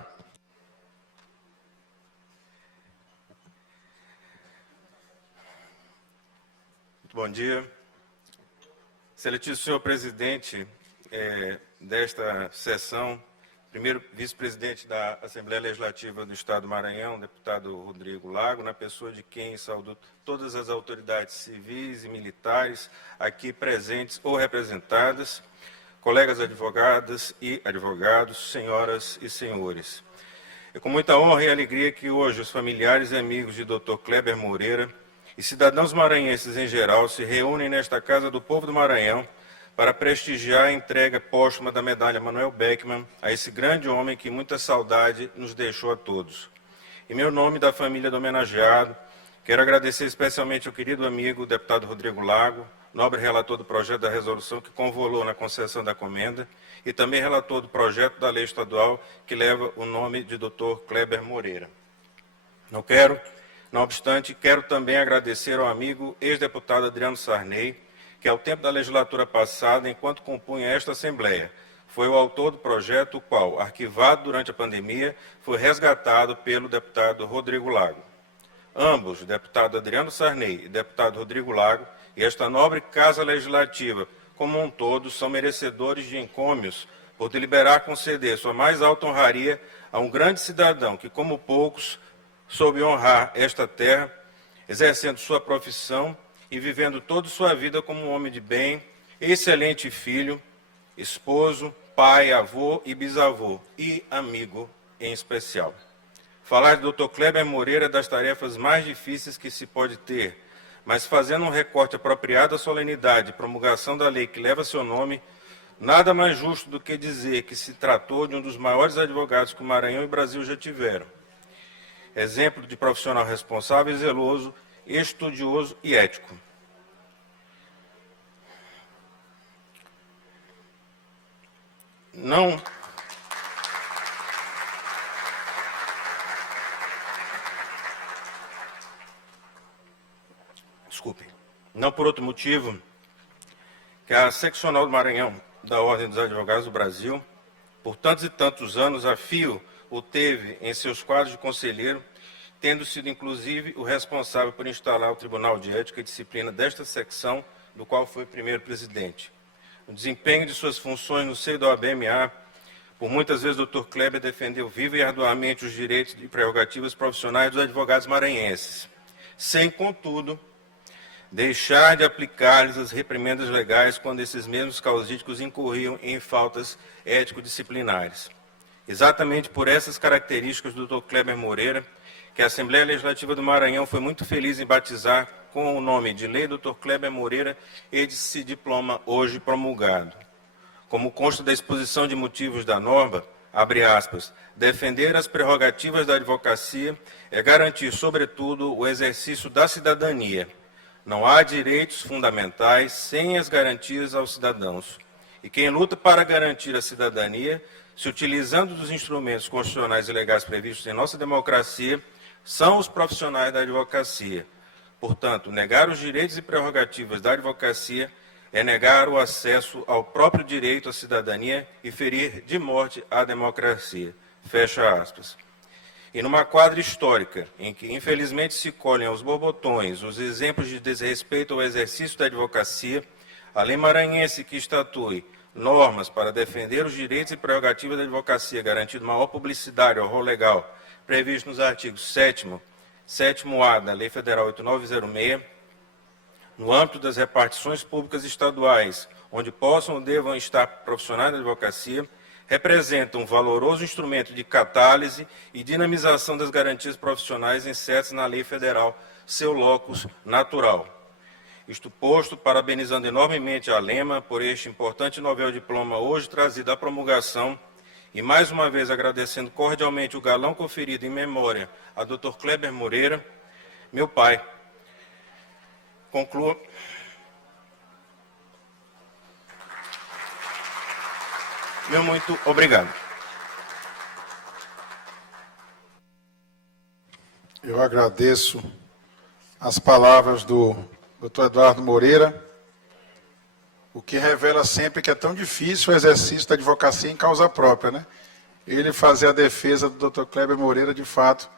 Muito bom dia. Excelentíssimo senhor presidente desta sessão, primeiro vice-presidente da Assembleia Legislativa do Estado do Maranhão, deputado Rodrigo Lago, na pessoa de quem saúdo todas as autoridades civis e militares aqui presentes ou representadas, colegas advogadas e advogados, senhoras e senhores. É com muita honra e alegria que hoje os familiares e amigos de Dr. Kleber Moreira e cidadãos maranhenses em geral se reúnem nesta Casa do Povo do Maranhão para prestigiar a entrega póstuma da medalha Manuel Beckmann a esse grande homem que muita saudade nos deixou a todos. Em meu nome e da família do homenageado, quero agradecer especialmente ao querido amigo, o deputado Rodrigo Lago, nobre relator do projeto da resolução que convolou na concessão da comenda e também relator do projeto da lei estadual que leva o nome de Dr. Kleber Moreira. Não obstante, quero também agradecer ao amigo ex-deputado Adriano Sarney, que ao tempo da legislatura passada, enquanto compunha esta Assembleia, foi o autor do projeto, o qual, arquivado durante a pandemia, foi resgatado pelo deputado Rodrigo Lago. Ambos, deputado Adriano Sarney e deputado Rodrigo Lago, e esta nobre Casa Legislativa, como um todo, são merecedores de encômios por deliberar conceder sua mais alta honraria a um grande cidadão que, como poucos, soube honrar esta terra, exercendo sua profissão e vivendo toda sua vida como um homem de bem, excelente filho, esposo, pai, avô e bisavô, e amigo em especial. Falar de Dr. Kleber Moreira é das tarefas mais difíceis que se pode ter, mas fazendo um recorte apropriado à solenidade e promulgação da lei que leva seu nome, nada mais justo do que dizer que se tratou de um dos maiores advogados que o Maranhão e o Brasil já tiveram. Exemplo de profissional responsável e zeloso, estudioso e ético. Não por outro motivo que a seccional do Maranhão da Ordem dos Advogados do Brasil, por tantos e tantos anos a fio, o teve em seus quadros de conselheiro, tendo sido inclusive o responsável por instalar o Tribunal de Ética e Disciplina desta secção, do qual foi primeiro presidente. O desempenho de suas funções no seio da OAB-MA, por muitas vezes o Dr. Kleber defendeu viva e arduamente os direitos e prerrogativas profissionais dos advogados maranhenses, sem, contudo, deixar de aplicar-lhes as reprimendas legais quando esses mesmos causídicos incorriam em faltas ético-disciplinares. Exatamente por essas características do Dr. Kleber Moreira, que a Assembleia Legislativa do Maranhão foi muito feliz em batizar com o nome de Lei Dr. Kleber Moreira esse diploma hoje promulgado. Como consta da exposição de motivos da norma, abre aspas, defender as prerrogativas da advocacia é garantir, sobretudo, o exercício da cidadania. Não há direitos fundamentais sem as garantias aos cidadãos. E quem luta para garantir a cidadania, se utilizando dos instrumentos constitucionais e legais previstos em nossa democracia, são os profissionais da advocacia. Portanto, negar os direitos e prerrogativas da advocacia é negar o acesso ao próprio direito à cidadania e ferir de morte a democracia. Fecha aspas. E numa quadra histórica, em que infelizmente se colhem aos borbotões os exemplos de desrespeito ao exercício da advocacia, a lei maranhense que estatui normas para defender os direitos e prerrogativas da advocacia, garantindo maior publicidade ao rol legal, previsto nos artigos 7º-A da Lei Federal 8906, no âmbito das repartições públicas estaduais, onde possam ou devam estar profissionais da advocacia, representa um valoroso instrumento de catálise e dinamização das garantias profissionais insertas na Lei Federal, seu locus natural. Isto posto, parabenizando enormemente a Lema por este importante novel diploma hoje trazido à promulgação e, mais uma vez, agradecendo cordialmente o galão conferido em memória a Dr. Kleber Moreira, meu pai. Concluo. Meu muito obrigado. Eu agradeço as palavras do doutor Eduardo Moreira, o que revela sempre que é tão difícil o exercício da advocacia em causa própria, né? Ele fazer a defesa do doutor Kleber Moreira, de fato,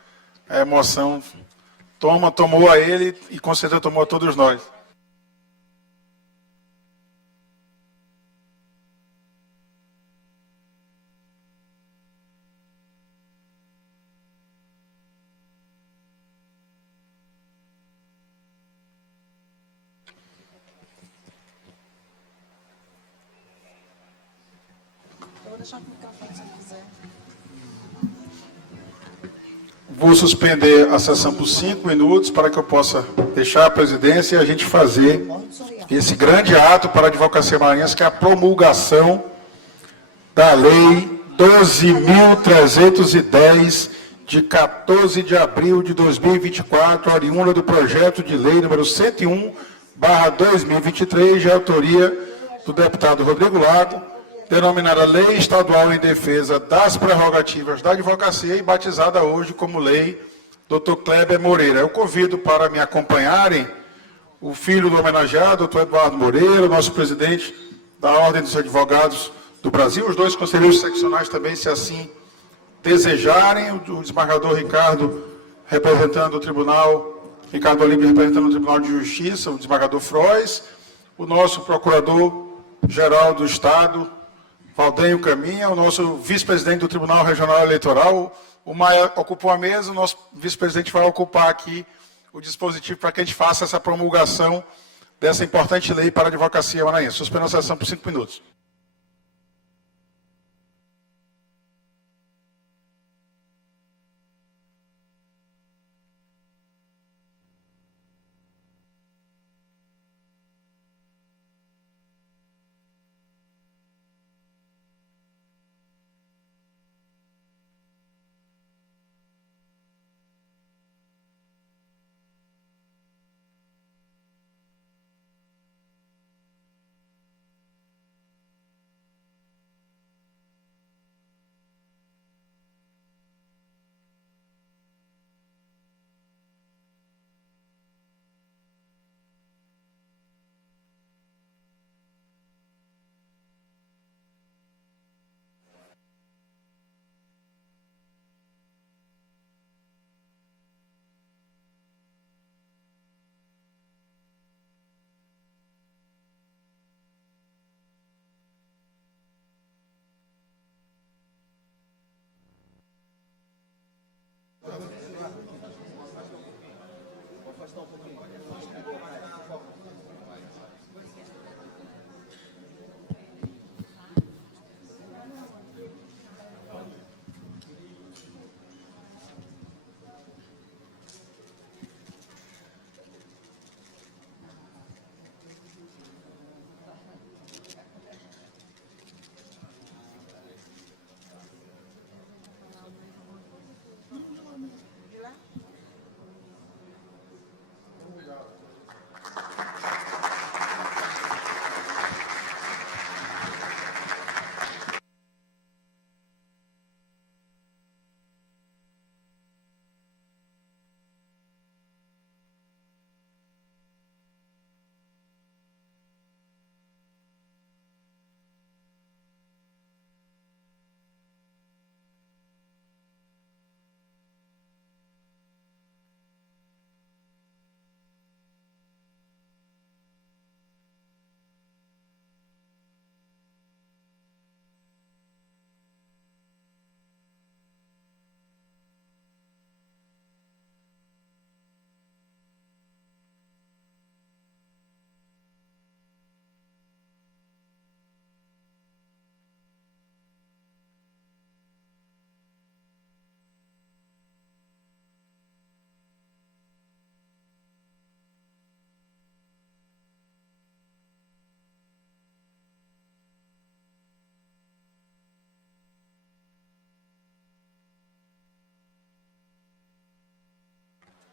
a emoção tomou a ele e com certeza tomou a todos nós. Vou suspender a sessão por 5 minutos para que eu possa deixar a presidência e a gente fazer esse grande ato para a advocacia maranhense, que é a promulgação da Lei 12.310, de 14 de abril de 2024, oriunda do projeto de lei número 101/2023, de autoria do deputado Rodrigo Lago, denominada Lei Estadual em Defesa das Prerrogativas da Advocacia e batizada hoje como Lei Dr. Kleber Moreira. Eu convido para me acompanharem o filho do homenageado, Dr. Eduardo Moreira, o nosso presidente da Ordem dos Advogados do Brasil, os dois conselheiros seccionais também, se assim desejarem, o desembargador Ricardo, representando o Tribunal, Ricardo Oliveira, representando o Tribunal de Justiça, o desembargador Frois, o nosso procurador-geral do Estado, Valdenho Caminha, o nosso vice-presidente do Tribunal Regional Eleitoral, o Maia ocupou a mesa, o nosso vice-presidente vai ocupar aqui o dispositivo para que a gente faça essa promulgação dessa importante lei para a advocacia maranhense. Suspendo a sessão por 5 minutos.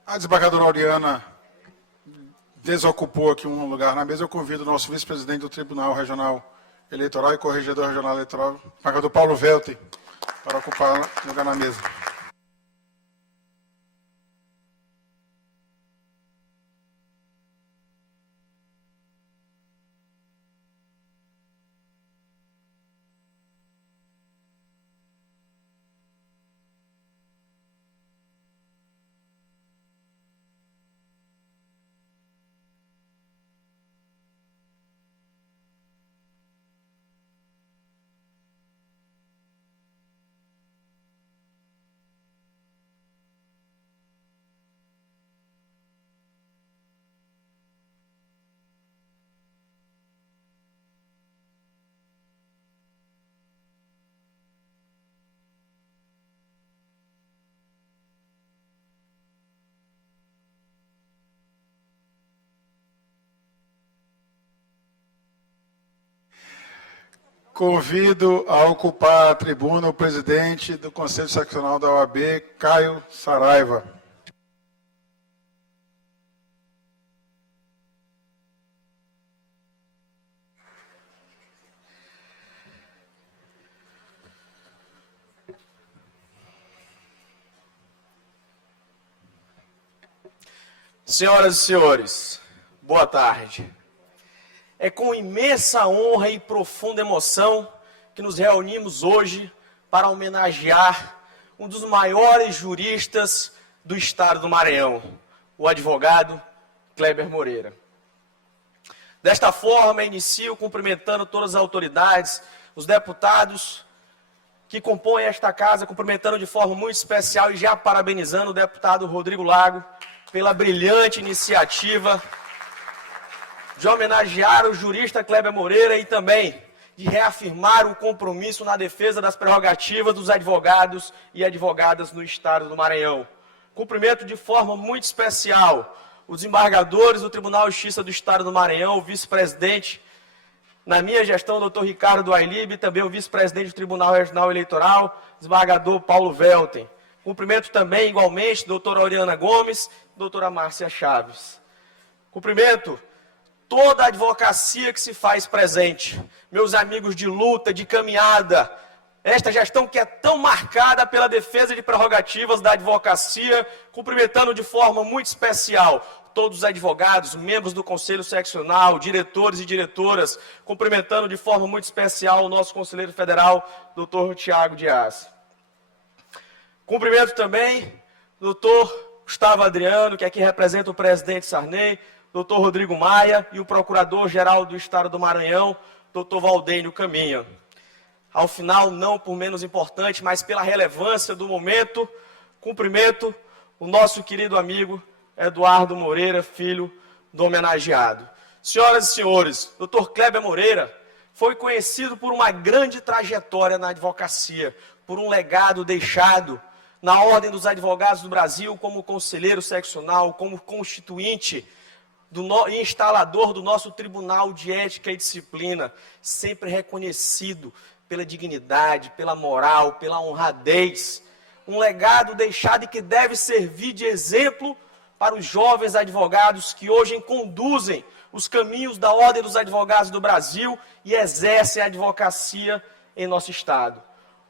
A desembargadora Oriana desocupou aqui um lugar na mesa. Eu convido o nosso vice-presidente do Tribunal Regional Eleitoral e corregedor regional eleitoral, o desembargador Paulo Velter, para ocupar lugar na mesa. Convido a ocupar a tribuna o presidente do Conselho Seccional da OAB, Caio Saraiva. Senhoras e senhores, boa tarde. É com imensa honra e profunda emoção que nos reunimos hoje para homenagear um dos maiores juristas do estado do Maranhão, o advogado Kleber Moreira. Desta forma, inicio cumprimentando todas as autoridades, os deputados que compõem esta casa, cumprimentando de forma muito especial e já parabenizando o deputado Rodrigo Lago pela brilhante iniciativa de homenagear o jurista Kleber Moreira e também de reafirmar o compromisso na defesa das prerrogativas dos advogados e advogadas no estado do Maranhão. Cumprimento de forma muito especial os desembargadores do Tribunal de Justiça do estado do Maranhão, o vice-presidente, na minha gestão, o doutor Ricardo Duailib, e também o vice-presidente do Tribunal Regional Eleitoral, desembargador Paulo Velten. Cumprimento também, igualmente, a doutora Oriana Gomes e a doutora Márcia Chaves. Cumprimento toda a advocacia que se faz presente, meus amigos de luta, de caminhada, esta gestão que é tão marcada pela defesa de prerrogativas da advocacia, cumprimentando de forma muito especial todos os advogados, membros do Conselho Seccional, diretores e diretoras, cumprimentando de forma muito especial o nosso conselheiro federal, doutor Tiago Dias. Cumprimento também o doutor Gustavo Adriano, que aqui representa o presidente Sarney, doutor Rodrigo Maia e o procurador-geral do estado do Maranhão, doutor Valdênio Caminha. Ao final, não por menos importante, mas pela relevância do momento, cumprimento o nosso querido amigo Eduardo Moreira, filho do homenageado. Senhoras e senhores, doutor Kleber Moreira foi conhecido por uma grande trajetória na advocacia, por um legado deixado na Ordem dos Advogados do Brasil como conselheiro seccional, como constituinte e instalador do nosso Tribunal de Ética e Disciplina, sempre reconhecido pela dignidade, pela moral, pela honradez. Um legado deixado e que deve servir de exemplo para os jovens advogados que hoje conduzem os caminhos da Ordem dos Advogados do Brasil e exercem a advocacia em nosso estado.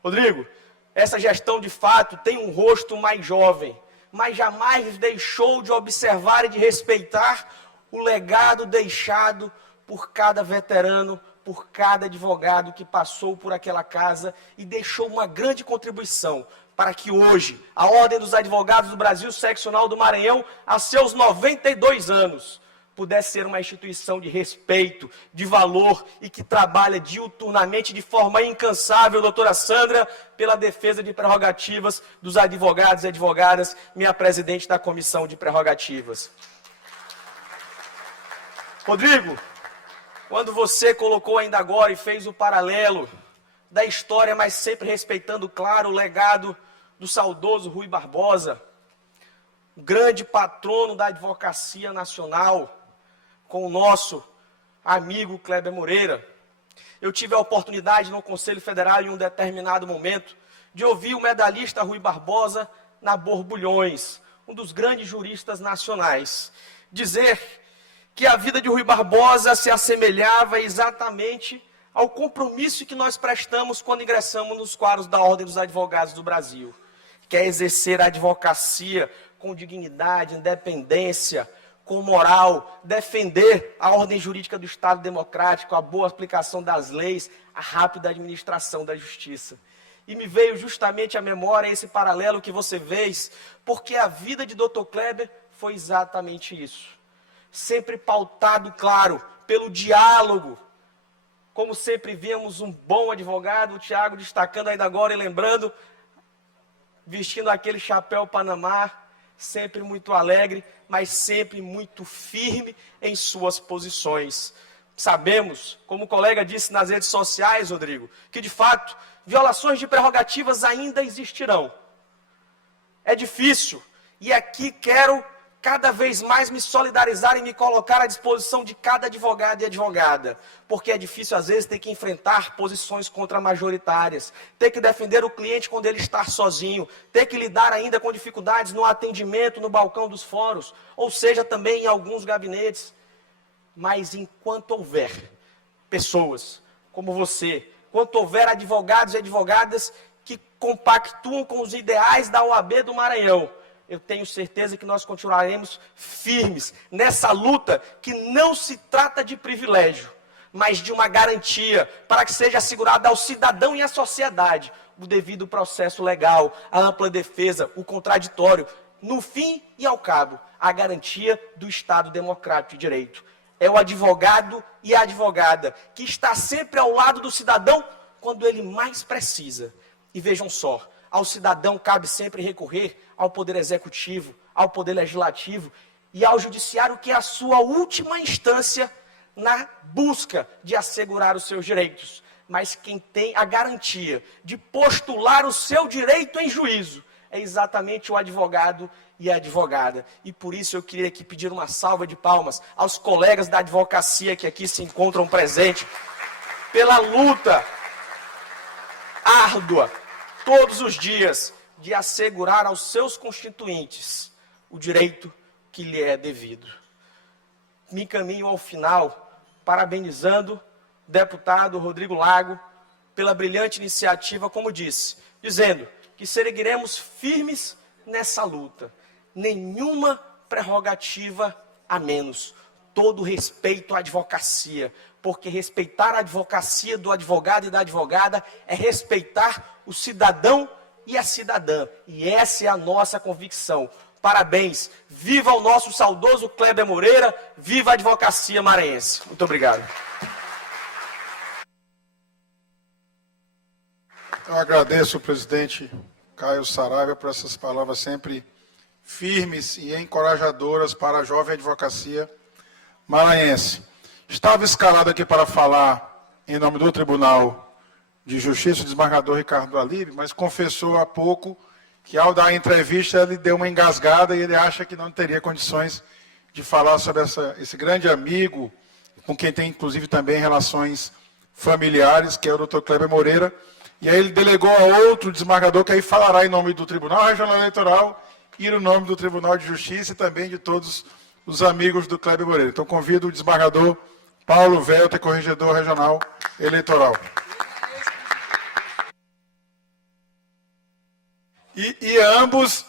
Rodrigo, essa gestão de fato tem um rosto mais jovem, mas jamais deixou de observar e de respeitar o legado deixado por cada veterano, por cada advogado que passou por aquela casa e deixou uma grande contribuição para que hoje a Ordem dos Advogados do Brasil Seccional do Maranhão, a seus 92 anos, pudesse ser uma instituição de respeito, de valor e que trabalha diuturnamente de forma incansável, doutora Sandra, pela defesa de prerrogativas dos advogados e advogadas, minha presidente da Comissão de Prerrogativas. Rodrigo, quando você colocou ainda agora e fez o paralelo da história, mas sempre respeitando, claro, o legado do saudoso Rui Barbosa, o grande patrono da advocacia nacional, com o nosso amigo Kleber Moreira. Eu tive a oportunidade no Conselho Federal, em um determinado momento, de ouvir o medalhista Rui Barbosa na Borbulhões, um dos grandes juristas nacionais, dizer que a vida de Rui Barbosa se assemelhava exatamente ao compromisso que nós prestamos quando ingressamos nos quadros da Ordem dos Advogados do Brasil, que é exercer a advocacia com dignidade, independência, com moral, defender a ordem jurídica do Estado democrático, a boa aplicação das leis, a rápida administração da justiça. E me veio justamente à memória esse paralelo que você fez, porque a vida de Dr. Kleber foi exatamente isso. Sempre pautado, claro, pelo diálogo. Como sempre vemos um bom advogado, o Tiago destacando ainda agora e lembrando, vestindo aquele chapéu Panamá, sempre muito alegre, mas sempre muito firme em suas posições. Sabemos, como o colega disse nas redes sociais, Rodrigo, que de fato, violações de prerrogativas ainda existirão. É difícil, e aqui quero cada vez mais me solidarizar e me colocar à disposição de cada advogado e advogada, porque é difícil às vezes ter que enfrentar posições contramajoritárias, ter que defender o cliente quando ele está sozinho, ter que lidar ainda com dificuldades no atendimento no balcão dos fóruns, ou seja, também em alguns gabinetes. Mas enquanto houver pessoas como você, enquanto houver advogados e advogadas que compactuam com os ideais da OAB do Maranhão, eu tenho certeza que nós continuaremos firmes nessa luta que não se trata de privilégio, mas de uma garantia para que seja assegurada ao cidadão e à sociedade o devido processo legal, a ampla defesa, o contraditório, no fim e ao cabo, a garantia do Estado Democrático de Direito. É o advogado e a advogada que está sempre ao lado do cidadão quando ele mais precisa. E vejam só, ao cidadão cabe sempre recorrer ao Poder Executivo, ao Poder Legislativo e ao Judiciário, que é a sua última instância na busca de assegurar os seus direitos. Mas quem tem a garantia de postular o seu direito em juízo é exatamente o advogado e a advogada. E por isso eu queria aqui pedir uma salva de palmas aos colegas da advocacia que aqui se encontram presentes, pela luta árdua, todos os dias, de assegurar aos seus constituintes o direito que lhe é devido. Me encaminho ao final, parabenizando o deputado Rodrigo Lago pela brilhante iniciativa, como disse, dizendo que seguiremos firmes nessa luta. Nenhuma prerrogativa a menos. Todo respeito à advocacia, porque respeitar a advocacia do advogado e da advogada é respeitar o cidadão e a cidadã. E essa é a nossa convicção. Parabéns. Viva o nosso saudoso Kleber Moreira, viva a advocacia maranhense. Muito obrigado. Eu agradeço o presidente Caio Saraiva por essas palavras sempre firmes e encorajadoras para a jovem advocacia maranhense. Estava escalado aqui para falar em nome do Tribunal de Justiça, o desembargador Ricardo Alibe, mas confessou há pouco que ao dar a entrevista ele deu uma engasgada e ele acha que não teria condições de falar sobre esse grande amigo, com quem tem inclusive também relações familiares, que é o Dr. Kleber Moreira. E aí ele delegou a outro desembargador que aí falará em nome do Tribunal Regional Eleitoral e no nome do Tribunal de Justiça e também de todos os amigos do Kleber Moreira. Então convido o desembargador Paulo Velter, corregedor regional eleitoral. E ambos,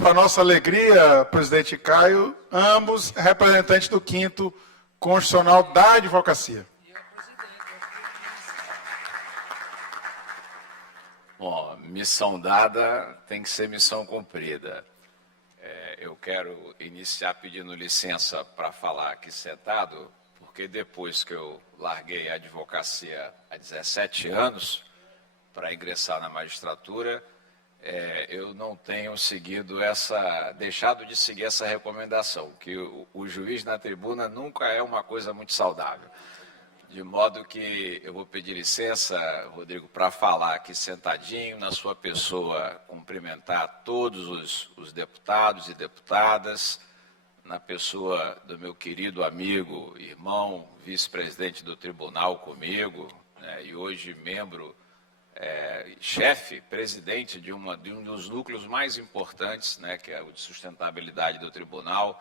para nossa alegria, presidente Caio, ambos representantes do 5º Constitucional da Advocacia. Bom, missão dada tem que ser missão cumprida. Eu quero iniciar pedindo licença para falar aqui sentado, porque depois que eu larguei a advocacia há 17 anos para ingressar na magistratura, eu não tenho deixado de seguir essa recomendação, que o juiz na tribuna nunca é uma coisa muito saudável. De modo que eu vou pedir licença, Rodrigo, para falar aqui sentadinho, na sua pessoa, cumprimentar todos os deputados e deputadas, na pessoa do meu querido amigo, irmão, vice-presidente do tribunal comigo, né, e hoje membro, chefe, presidente de um dos núcleos mais importantes, né, que é o de sustentabilidade do tribunal,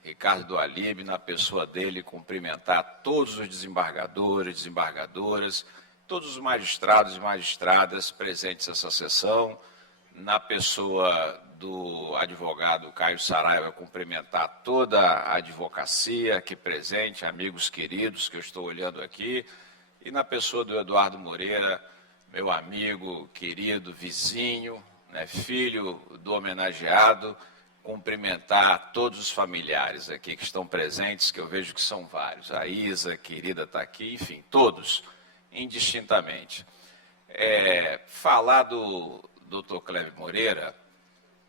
Ricardo Alibe, na pessoa dele, cumprimentar todos os desembargadores, desembargadoras, todos os magistrados e magistradas presentes nessa sessão, na pessoa do advogado Caio Saraiva, cumprimentar toda a advocacia aqui presente, amigos queridos que eu estou olhando aqui, e na pessoa do Eduardo Moreira, meu amigo, querido, vizinho, né, filho do homenageado, cumprimentar todos os familiares aqui que estão presentes, que eu vejo que são vários. A Isa, querida, está aqui, enfim, todos, indistintamente. Falar do Dr. Kleber Moreira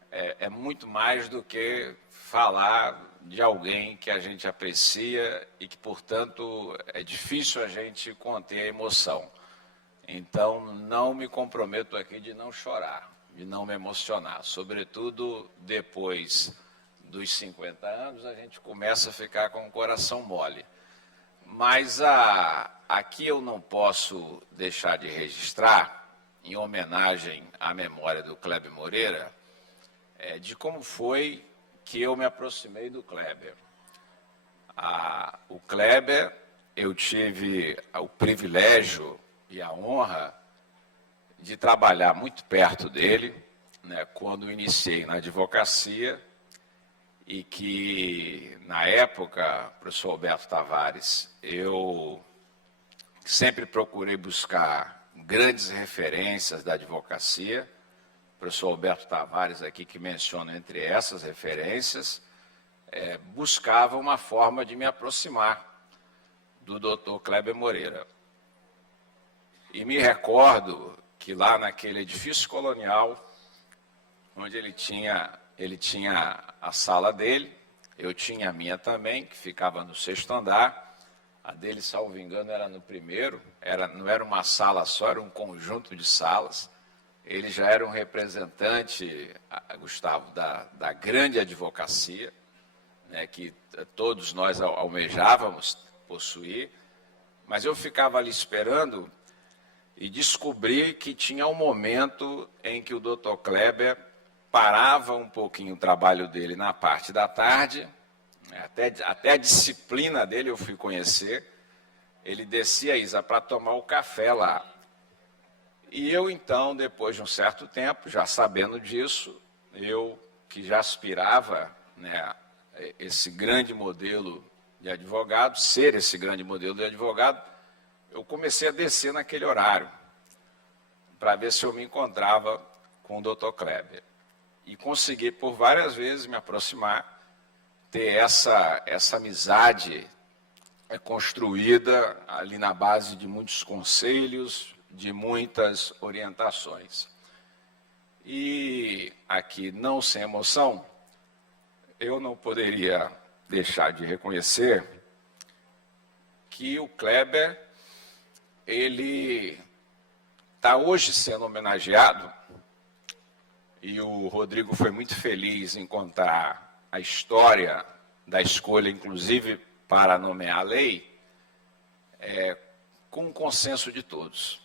é muito mais do que falar de alguém que a gente aprecia e que, portanto, é difícil a gente conter a emoção. Então, não me comprometo aqui de não chorar, de não me emocionar, sobretudo depois dos 50 anos, a gente começa a ficar com o coração mole. Mas aqui eu não posso deixar de registrar, em homenagem à memória do Kleber Moreira, de como foi que eu me aproximei do Kleber. O Kleber, eu tive o privilégio e a honra de trabalhar muito perto dele, né, quando iniciei na advocacia, e que, na época, professor Alberto Tavares, eu sempre procurei buscar grandes referências da advocacia. O professor Alberto Tavares, aqui que menciona entre essas referências, buscava uma forma de me aproximar do doutor Kleber Moreira. E me recordo que lá naquele edifício colonial, onde ele tinha a sala dele, eu tinha a minha também, que ficava no 6º andar, a dele, salvo engano, era no 1º, não era uma sala só, era um conjunto de salas. Ele já era um representante, Gustavo, da grande advocacia, né, que todos nós almejávamos possuir, mas eu ficava ali esperando e descobri que tinha um momento em que o doutor Kleber parava um pouquinho o trabalho dele na parte da tarde, até a disciplina dele eu fui conhecer, ele descia, Isa, para tomar o café lá. E eu, então, depois de um certo tempo, já sabendo disso, eu que já aspirava, né, esse grande modelo de advogado, ser esse grande modelo de advogado, eu comecei a descer naquele horário, para ver se eu me encontrava com o doutor Kleber. E consegui, por várias vezes, me aproximar, ter essa amizade construída ali na base de muitos conselhos, de muitas orientações. E aqui, não sem emoção, eu não poderia deixar de reconhecer que o Kleber, ele está hoje sendo homenageado, e o Rodrigo foi muito feliz em contar a história da escolha, inclusive para nomear a lei, com o consenso de todos.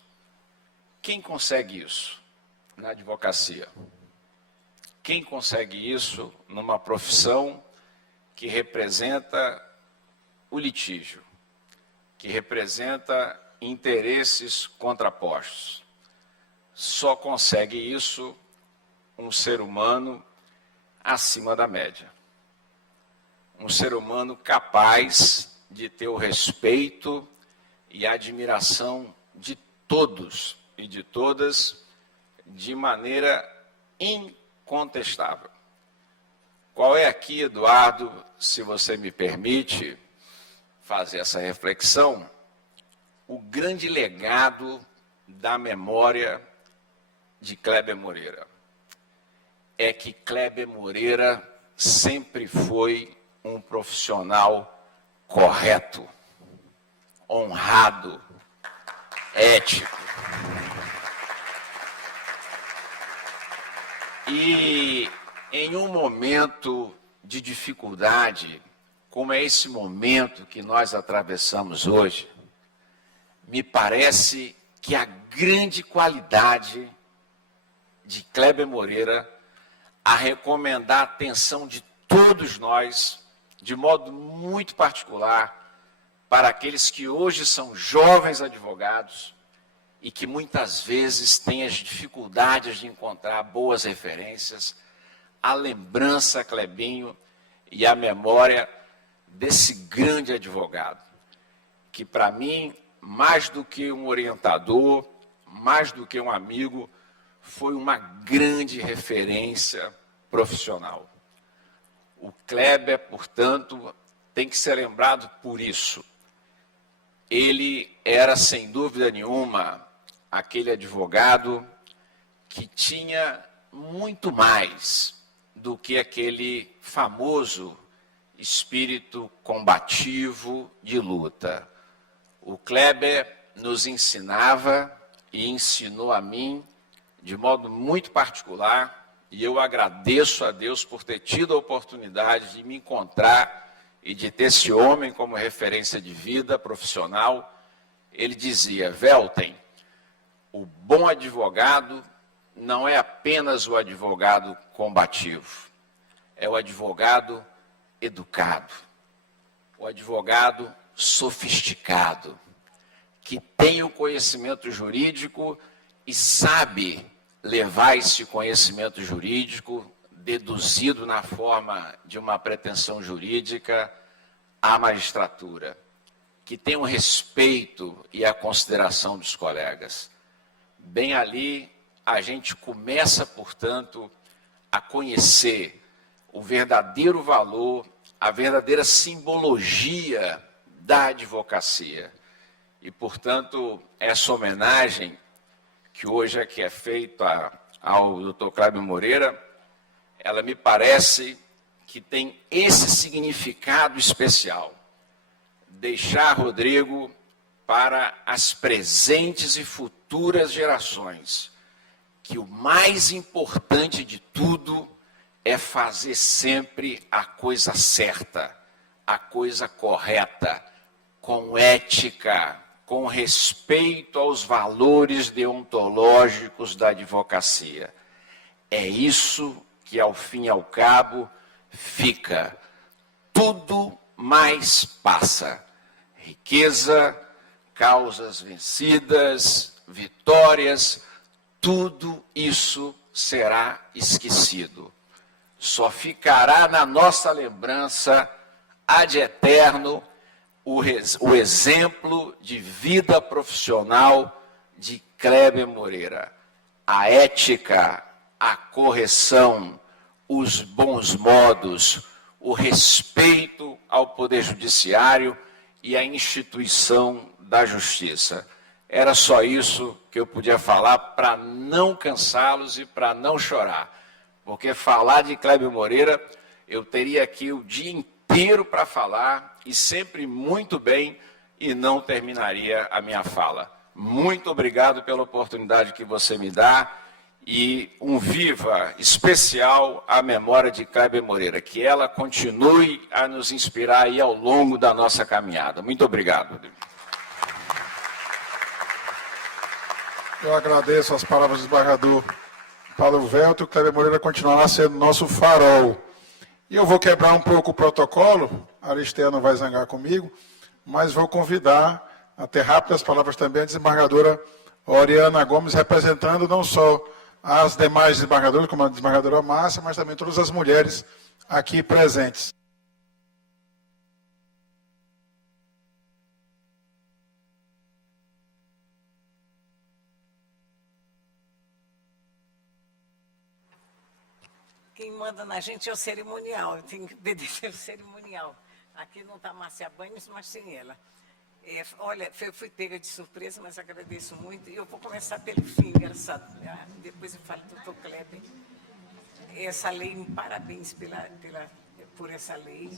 Quem consegue isso na advocacia? Quem consegue isso numa profissão que representa o litígio, que representa interesses contrapostos? Só consegue isso um ser humano acima da média. Um ser humano capaz de ter o respeito e a admiração de todos e de todas de maneira incontestável. Qual é aqui, Eduardo, se você me permite fazer essa reflexão, o grande legado da memória de Kleber Moreira? É que Kleber Moreira sempre foi um profissional correto, honrado, ético. E em um momento de dificuldade, como é esse momento que nós atravessamos hoje, me parece que a grande qualidade de Kleber Moreira a recomendar a atenção de todos nós, de modo muito particular, para aqueles que hoje são jovens advogados e que muitas vezes têm as dificuldades de encontrar boas referências, a lembrança, Clebinho, e a memória desse grande advogado, que para mim, mais do que um orientador, mais do que um amigo, foi uma grande referência profissional. O Kleber, portanto, tem que ser lembrado por isso. Ele era, sem dúvida nenhuma, aquele advogado que tinha muito mais do que aquele famoso espírito combativo de luta. O Kleber nos ensinava e ensinou a mim, de modo muito particular, e eu agradeço a Deus por ter tido a oportunidade de me encontrar e de ter esse homem como referência de vida profissional. Ele dizia: Welten, o bom advogado não é apenas o advogado combativo, é o advogado educado, o advogado sofisticado, que tem o conhecimento jurídico e sabe levar esse conhecimento jurídico, deduzido na forma de uma pretensão jurídica, à magistratura, que tem o respeito e a consideração dos colegas. Bem ali, a gente começa, portanto, a conhecer o verdadeiro valor, a verdadeira simbologia da advocacia. E, portanto, essa homenagem que hoje aqui é feita ao Dr. Kleber Moreira, ela me parece que tem esse significado especial. Deixar Rodrigo para as presentes e futuras gerações que o mais importante de tudo é fazer sempre a coisa certa, a coisa correta, com ética, com respeito aos valores deontológicos da advocacia. É isso que, ao fim e ao cabo, fica. Tudo mais passa. Riqueza, causas vencidas, vitórias, tudo isso será esquecido. Só ficará na nossa lembrança, ad eterno, o exemplo de vida profissional de Kleber Moreira. A ética, a correção, os bons modos, o respeito ao Poder Judiciário e à instituição da Justiça. Era só isso que eu podia falar para não cansá-los e para não chorar. Porque falar de Kleber Moreira, eu teria aqui o dia inteiro para falar, e sempre muito bem, e não terminaria a minha fala. Muito obrigado pela oportunidade que você me dá, e um viva especial à memória de Kleber Moreira, que ela continue a nos inspirar aí ao longo da nossa caminhada. Muito obrigado. Eu agradeço as palavras do desembargador Paulo Welten. O Kleber Moreira continuará sendo nosso farol. E eu vou quebrar um pouco o protocolo, a Aristea não vai zangar comigo, mas vou convidar a ter rápidas palavras também a desembargadora Oriana Gomes, representando não só as demais desembargadoras, como a desembargadora Márcia, mas também todas as mulheres aqui presentes. Quem manda na gente é o cerimonial, eu tenho que obedecer o cerimonial. Aqui não está Márcia Banhos, mas tem ela. Olha, eu fui pega de surpresa, mas agradeço muito. E eu vou começar pelo fim, engraçado. Depois eu falo do Dr. Kleber. Essa lei, parabéns por essa lei.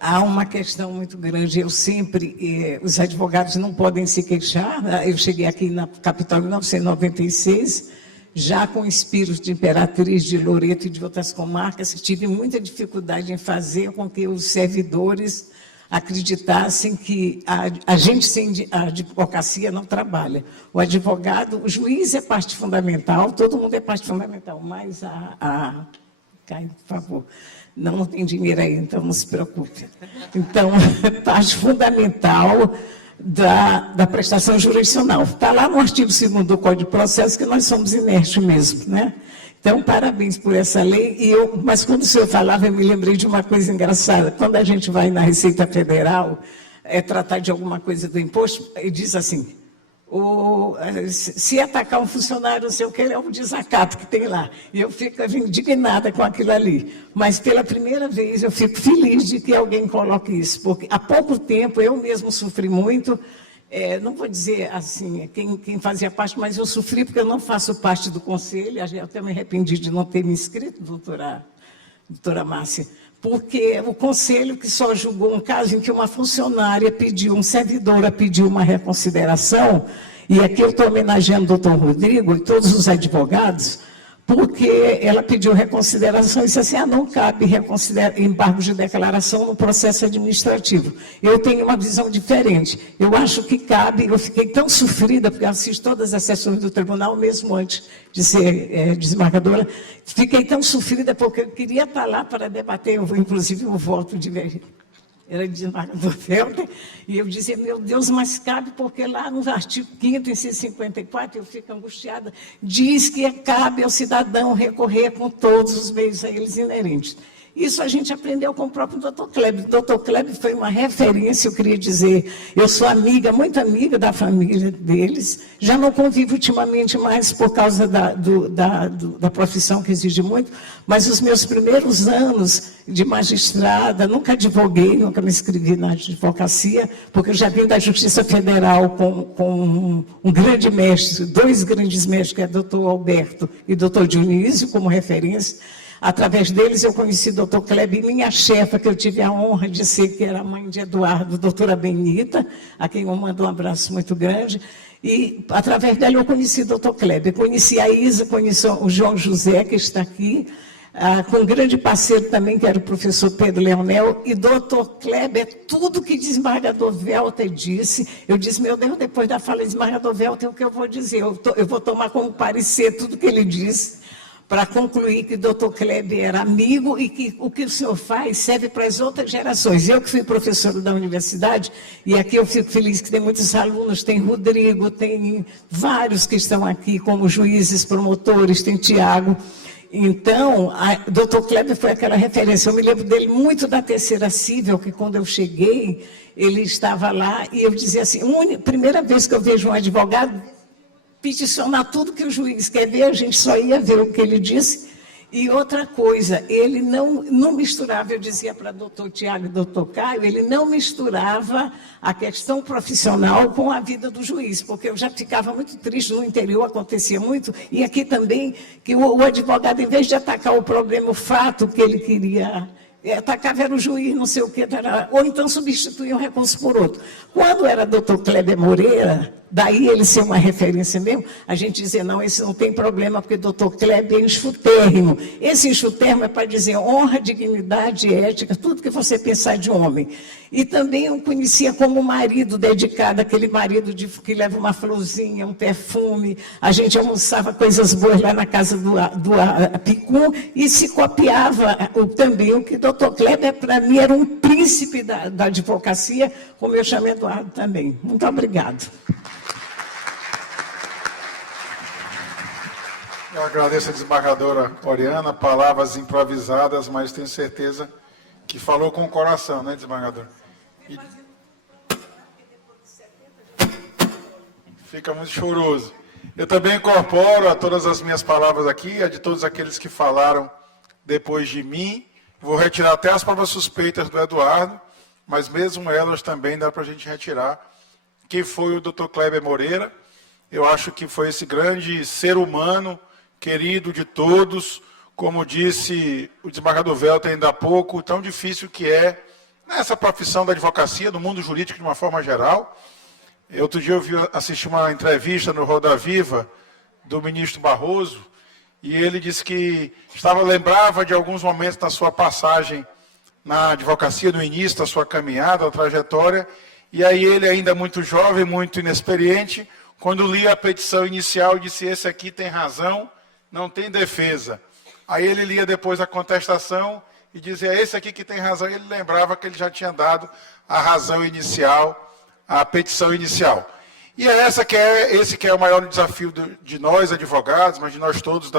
Há uma questão muito grande. Eu sempre, os advogados não podem se queixar. Eu cheguei aqui na capital em 1996, já com espírito de Imperatriz, de Loreto e de outras comarcas, tive muita dificuldade em fazer com que os servidores acreditassem que a gente sem a advocacia não trabalha. O advogado, o juiz é parte fundamental, todo mundo é parte fundamental, mas Caio, por favor, não tem dinheiro aí, então não se preocupe. Então, parte fundamental da prestação jurisdicional. Está lá no artigo 2º do Código de Processo que nós somos inertes mesmo, né? Então, parabéns por essa lei. Mas quando o senhor falava, eu me lembrei de uma coisa engraçada. Quando a gente vai na Receita Federal tratar de alguma coisa do imposto, ele diz assim, se atacar um funcionário, não sei o que, é um desacato que tem lá. E eu fico indignada com aquilo ali. Mas, pela primeira vez, eu fico feliz de que alguém coloque isso. Porque, há pouco tempo, eu mesmo sofri muito. Não vou dizer assim, quem fazia parte, mas eu sofri porque eu não faço parte do conselho. Eu até me arrependi de não ter me inscrito, doutora Márcia. Porque o conselho que só julgou um caso em que uma funcionária pediu, uma servidora pediu uma reconsideração, e aqui eu estou homenageando o doutor Rodrigo e todos os advogados, porque ela pediu reconsideração e disse assim, não cabe embargo de declaração no processo administrativo. Eu tenho uma visão diferente. Eu acho que cabe, eu fiquei tão sofrida, porque eu assisto todas as sessões do tribunal, mesmo antes de ser desembargadora, fiquei tão sofrida porque eu queria estar lá para debater, inclusive o voto de... Era de desembargador Felder, e eu dizia, meu Deus, mas cabe, porque lá no artigo 5º, inciso 54, eu fico angustiada, diz que cabe ao cidadão recorrer com todos os meios a eles inerentes. Isso a gente aprendeu com o próprio Dr. Kleber. O Dr. Kleber foi uma referência, eu queria dizer, eu sou amiga, muito amiga da família deles, já não convivo ultimamente mais por causa da profissão que exige muito, mas os meus primeiros anos de magistrada, nunca advoguei, nunca me inscrevi na advocacia, porque eu já vim da Justiça Federal com um grande mestre, dois grandes mestres, que é o Dr. Alberto e Dr. Dionísio, como referência. Através deles eu conheci o Dr. Kleber e minha chefa, que eu tive a honra de ser, que era a mãe de Eduardo, doutora Benita, a quem eu mando um abraço muito grande. E através dela eu conheci o Dr. Kleber, conheci a Isa, conheci o João José, que está aqui, com um grande parceiro também, que era o professor Pedro Leonel, e Dr. Kleber, tudo que desembargador Welter disse, eu disse, meu Deus, depois da fala de desembargador Welter, o que eu vou dizer? Eu vou tomar como parecer tudo que ele disse, para concluir que o doutor Kleber era amigo e que o que o senhor faz serve para as outras gerações. Eu que fui professora da universidade, e aqui eu fico feliz que tem muitos alunos, tem Rodrigo, tem vários que estão aqui, como juízes, promotores, tem Tiago. Então, o doutor Kleber foi aquela referência. Eu me lembro dele muito da terceira cível, que quando eu cheguei, ele estava lá, e eu dizia assim, primeira vez que eu vejo um advogado peticionar tudo que o juiz quer ver, a gente só ia ver o que ele disse. E outra coisa, ele não misturava, eu dizia para doutor Tiago e doutor Caio, ele não misturava a questão profissional com a vida do juiz, porque eu já ficava muito triste, no interior acontecia muito, e aqui também, que o advogado, em vez de atacar o problema, o fato que ele queria... atacava era o juiz, não sei o que, ou então substituía um recurso por outro. Quando era doutor Kleber Moreira, daí ele ser uma referência mesmo, a gente dizia, não, esse não tem problema, porque doutor Kleber é enxutérrimo. Esse enxutérrimo é para dizer honra, dignidade, ética, tudo que você pensar de homem. E também eu conhecia como marido dedicado, aquele marido que leva uma florzinha, um perfume, a gente almoçava coisas boas lá na casa do Picum, e se copiava também o que doutor Kleber, para mim, era um príncipe da advocacia, como eu chamo Eduardo também. Muito obrigado. Eu agradeço a desembargadora Oriana, palavras improvisadas, mas tenho certeza que falou com o coração, né, desembargadora? Fica muito choroso. Eu também incorporo a todas as minhas palavras aqui, a de todos aqueles que falaram depois de mim. Vou retirar até as provas suspeitas do Eduardo, mas mesmo elas também dá para a gente retirar. Que foi o Dr. Kleber Moreira. Eu acho que foi esse grande ser humano, querido de todos, como disse o desembargador Welter ainda há pouco, tão difícil que é nessa profissão da advocacia, no mundo jurídico de uma forma geral. Outro dia eu assisti uma entrevista no Roda Viva do ministro Barroso, e ele disse que lembrava de alguns momentos da sua passagem na advocacia, no início da sua caminhada, da trajetória, e aí ele, ainda muito jovem, muito inexperiente, quando lia a petição inicial, disse, esse aqui tem razão, não tem defesa. Aí ele lia depois a contestação e dizia, esse aqui que tem razão, e ele lembrava que ele já tinha dado a razão inicial, a petição inicial. E é esse que é o maior desafio de nós, advogados, mas de nós todos,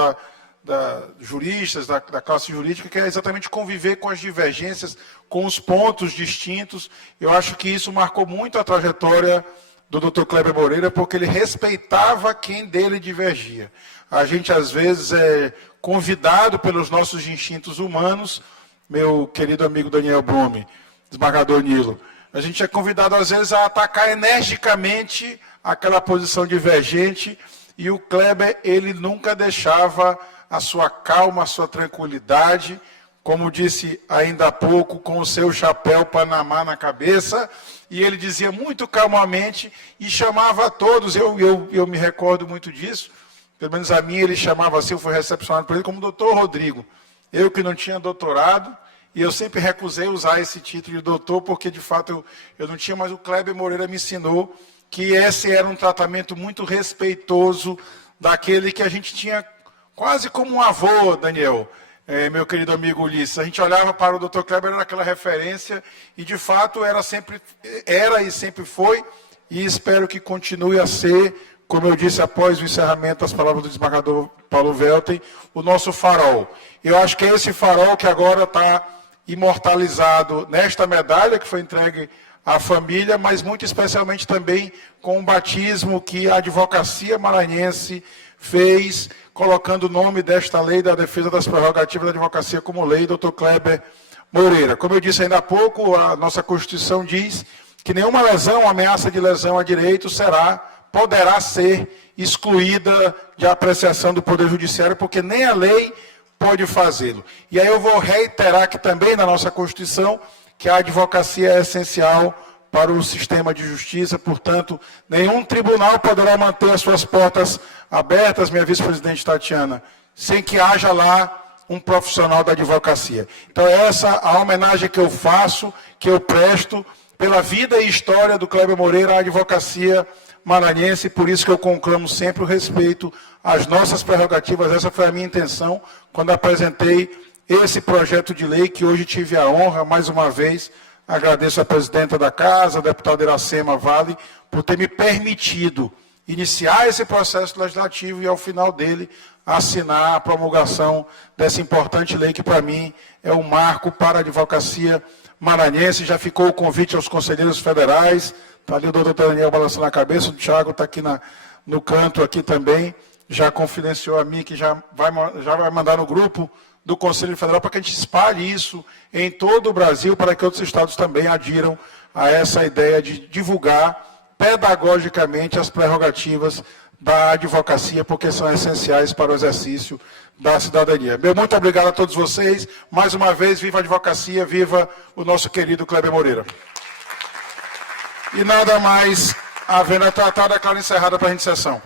juristas, da classe jurídica, que é exatamente conviver com as divergências, com os pontos distintos. Eu acho que isso marcou muito a trajetória do Dr. Kleber Moreira, porque ele respeitava quem dele divergia. A gente, às vezes, é convidado pelos nossos instintos humanos, meu querido amigo Daniel Blume, desembargador Nilo, a gente é convidado, às vezes, a atacar energicamente aquela posição divergente, e o Kleber, ele nunca deixava a sua calma, a sua tranquilidade, como disse ainda há pouco, com o seu chapéu Panamá na cabeça, e ele dizia muito calmamente, e chamava a todos, eu me recordo muito disso, pelo menos a minha ele chamava assim, eu fui recepcionado por ele como doutor Rodrigo. Eu que não tinha doutorado, e eu sempre recusei usar esse título de doutor, porque de fato eu não tinha, mas o Kleber Moreira me ensinou que esse era um tratamento muito respeitoso daquele que a gente tinha quase como um avô, Daniel, meu querido amigo Ulisses. A gente olhava para o Dr. Kleber, era aquela referência, e de fato era e sempre foi, e espero que continue a ser, como eu disse após o encerramento das palavras do desembargador Paulo Welten, o nosso farol. Eu acho que é esse farol que agora está imortalizado nesta medalha que foi entregue à família, mas muito especialmente também com o batismo que a advocacia maranhense fez, colocando o nome desta lei da defesa das prerrogativas da advocacia como lei, Dr. Kleber Moreira. Como eu disse ainda há pouco, a nossa Constituição diz que nenhuma lesão, ameaça de lesão a direito poderá ser excluída de apreciação do Poder Judiciário, porque nem a lei pode fazê-lo. E aí eu vou reiterar que também na nossa Constituição, que a advocacia é essencial para o sistema de justiça, portanto, nenhum tribunal poderá manter as suas portas abertas, minha vice-presidente Tatiana, sem que haja lá um profissional da advocacia. Então, essa é a homenagem que eu faço, que eu presto pela vida e história do Kleber Moreira à advocacia maranhense, por isso que eu conclamo sempre o respeito às nossas prerrogativas. Essa foi a minha intenção quando apresentei esse projeto de lei, que hoje tive a honra, mais uma vez, agradeço à presidenta da Casa, a deputada Iracema Vale, por ter me permitido iniciar esse processo legislativo e, ao final dele, assinar a promulgação dessa importante lei, que, para mim, é um marco para a advocacia maranhense. Já ficou o convite aos conselheiros federais, está ali o doutor Daniel balançando a cabeça, o Thiago está aqui no canto aqui também, já confidenciou a mim que já vai mandar no grupo do Conselho Federal para que a gente espalhe isso em todo o Brasil, para que outros estados também adiram a essa ideia de divulgar pedagogicamente as prerrogativas da advocacia, porque são essenciais para o exercício da cidadania. Meu muito obrigado a todos vocês. Mais uma vez, viva a advocacia, viva o nosso querido Kleber Moreira. E nada mais havendo a tratar, declaro encerrada para a gente sessão.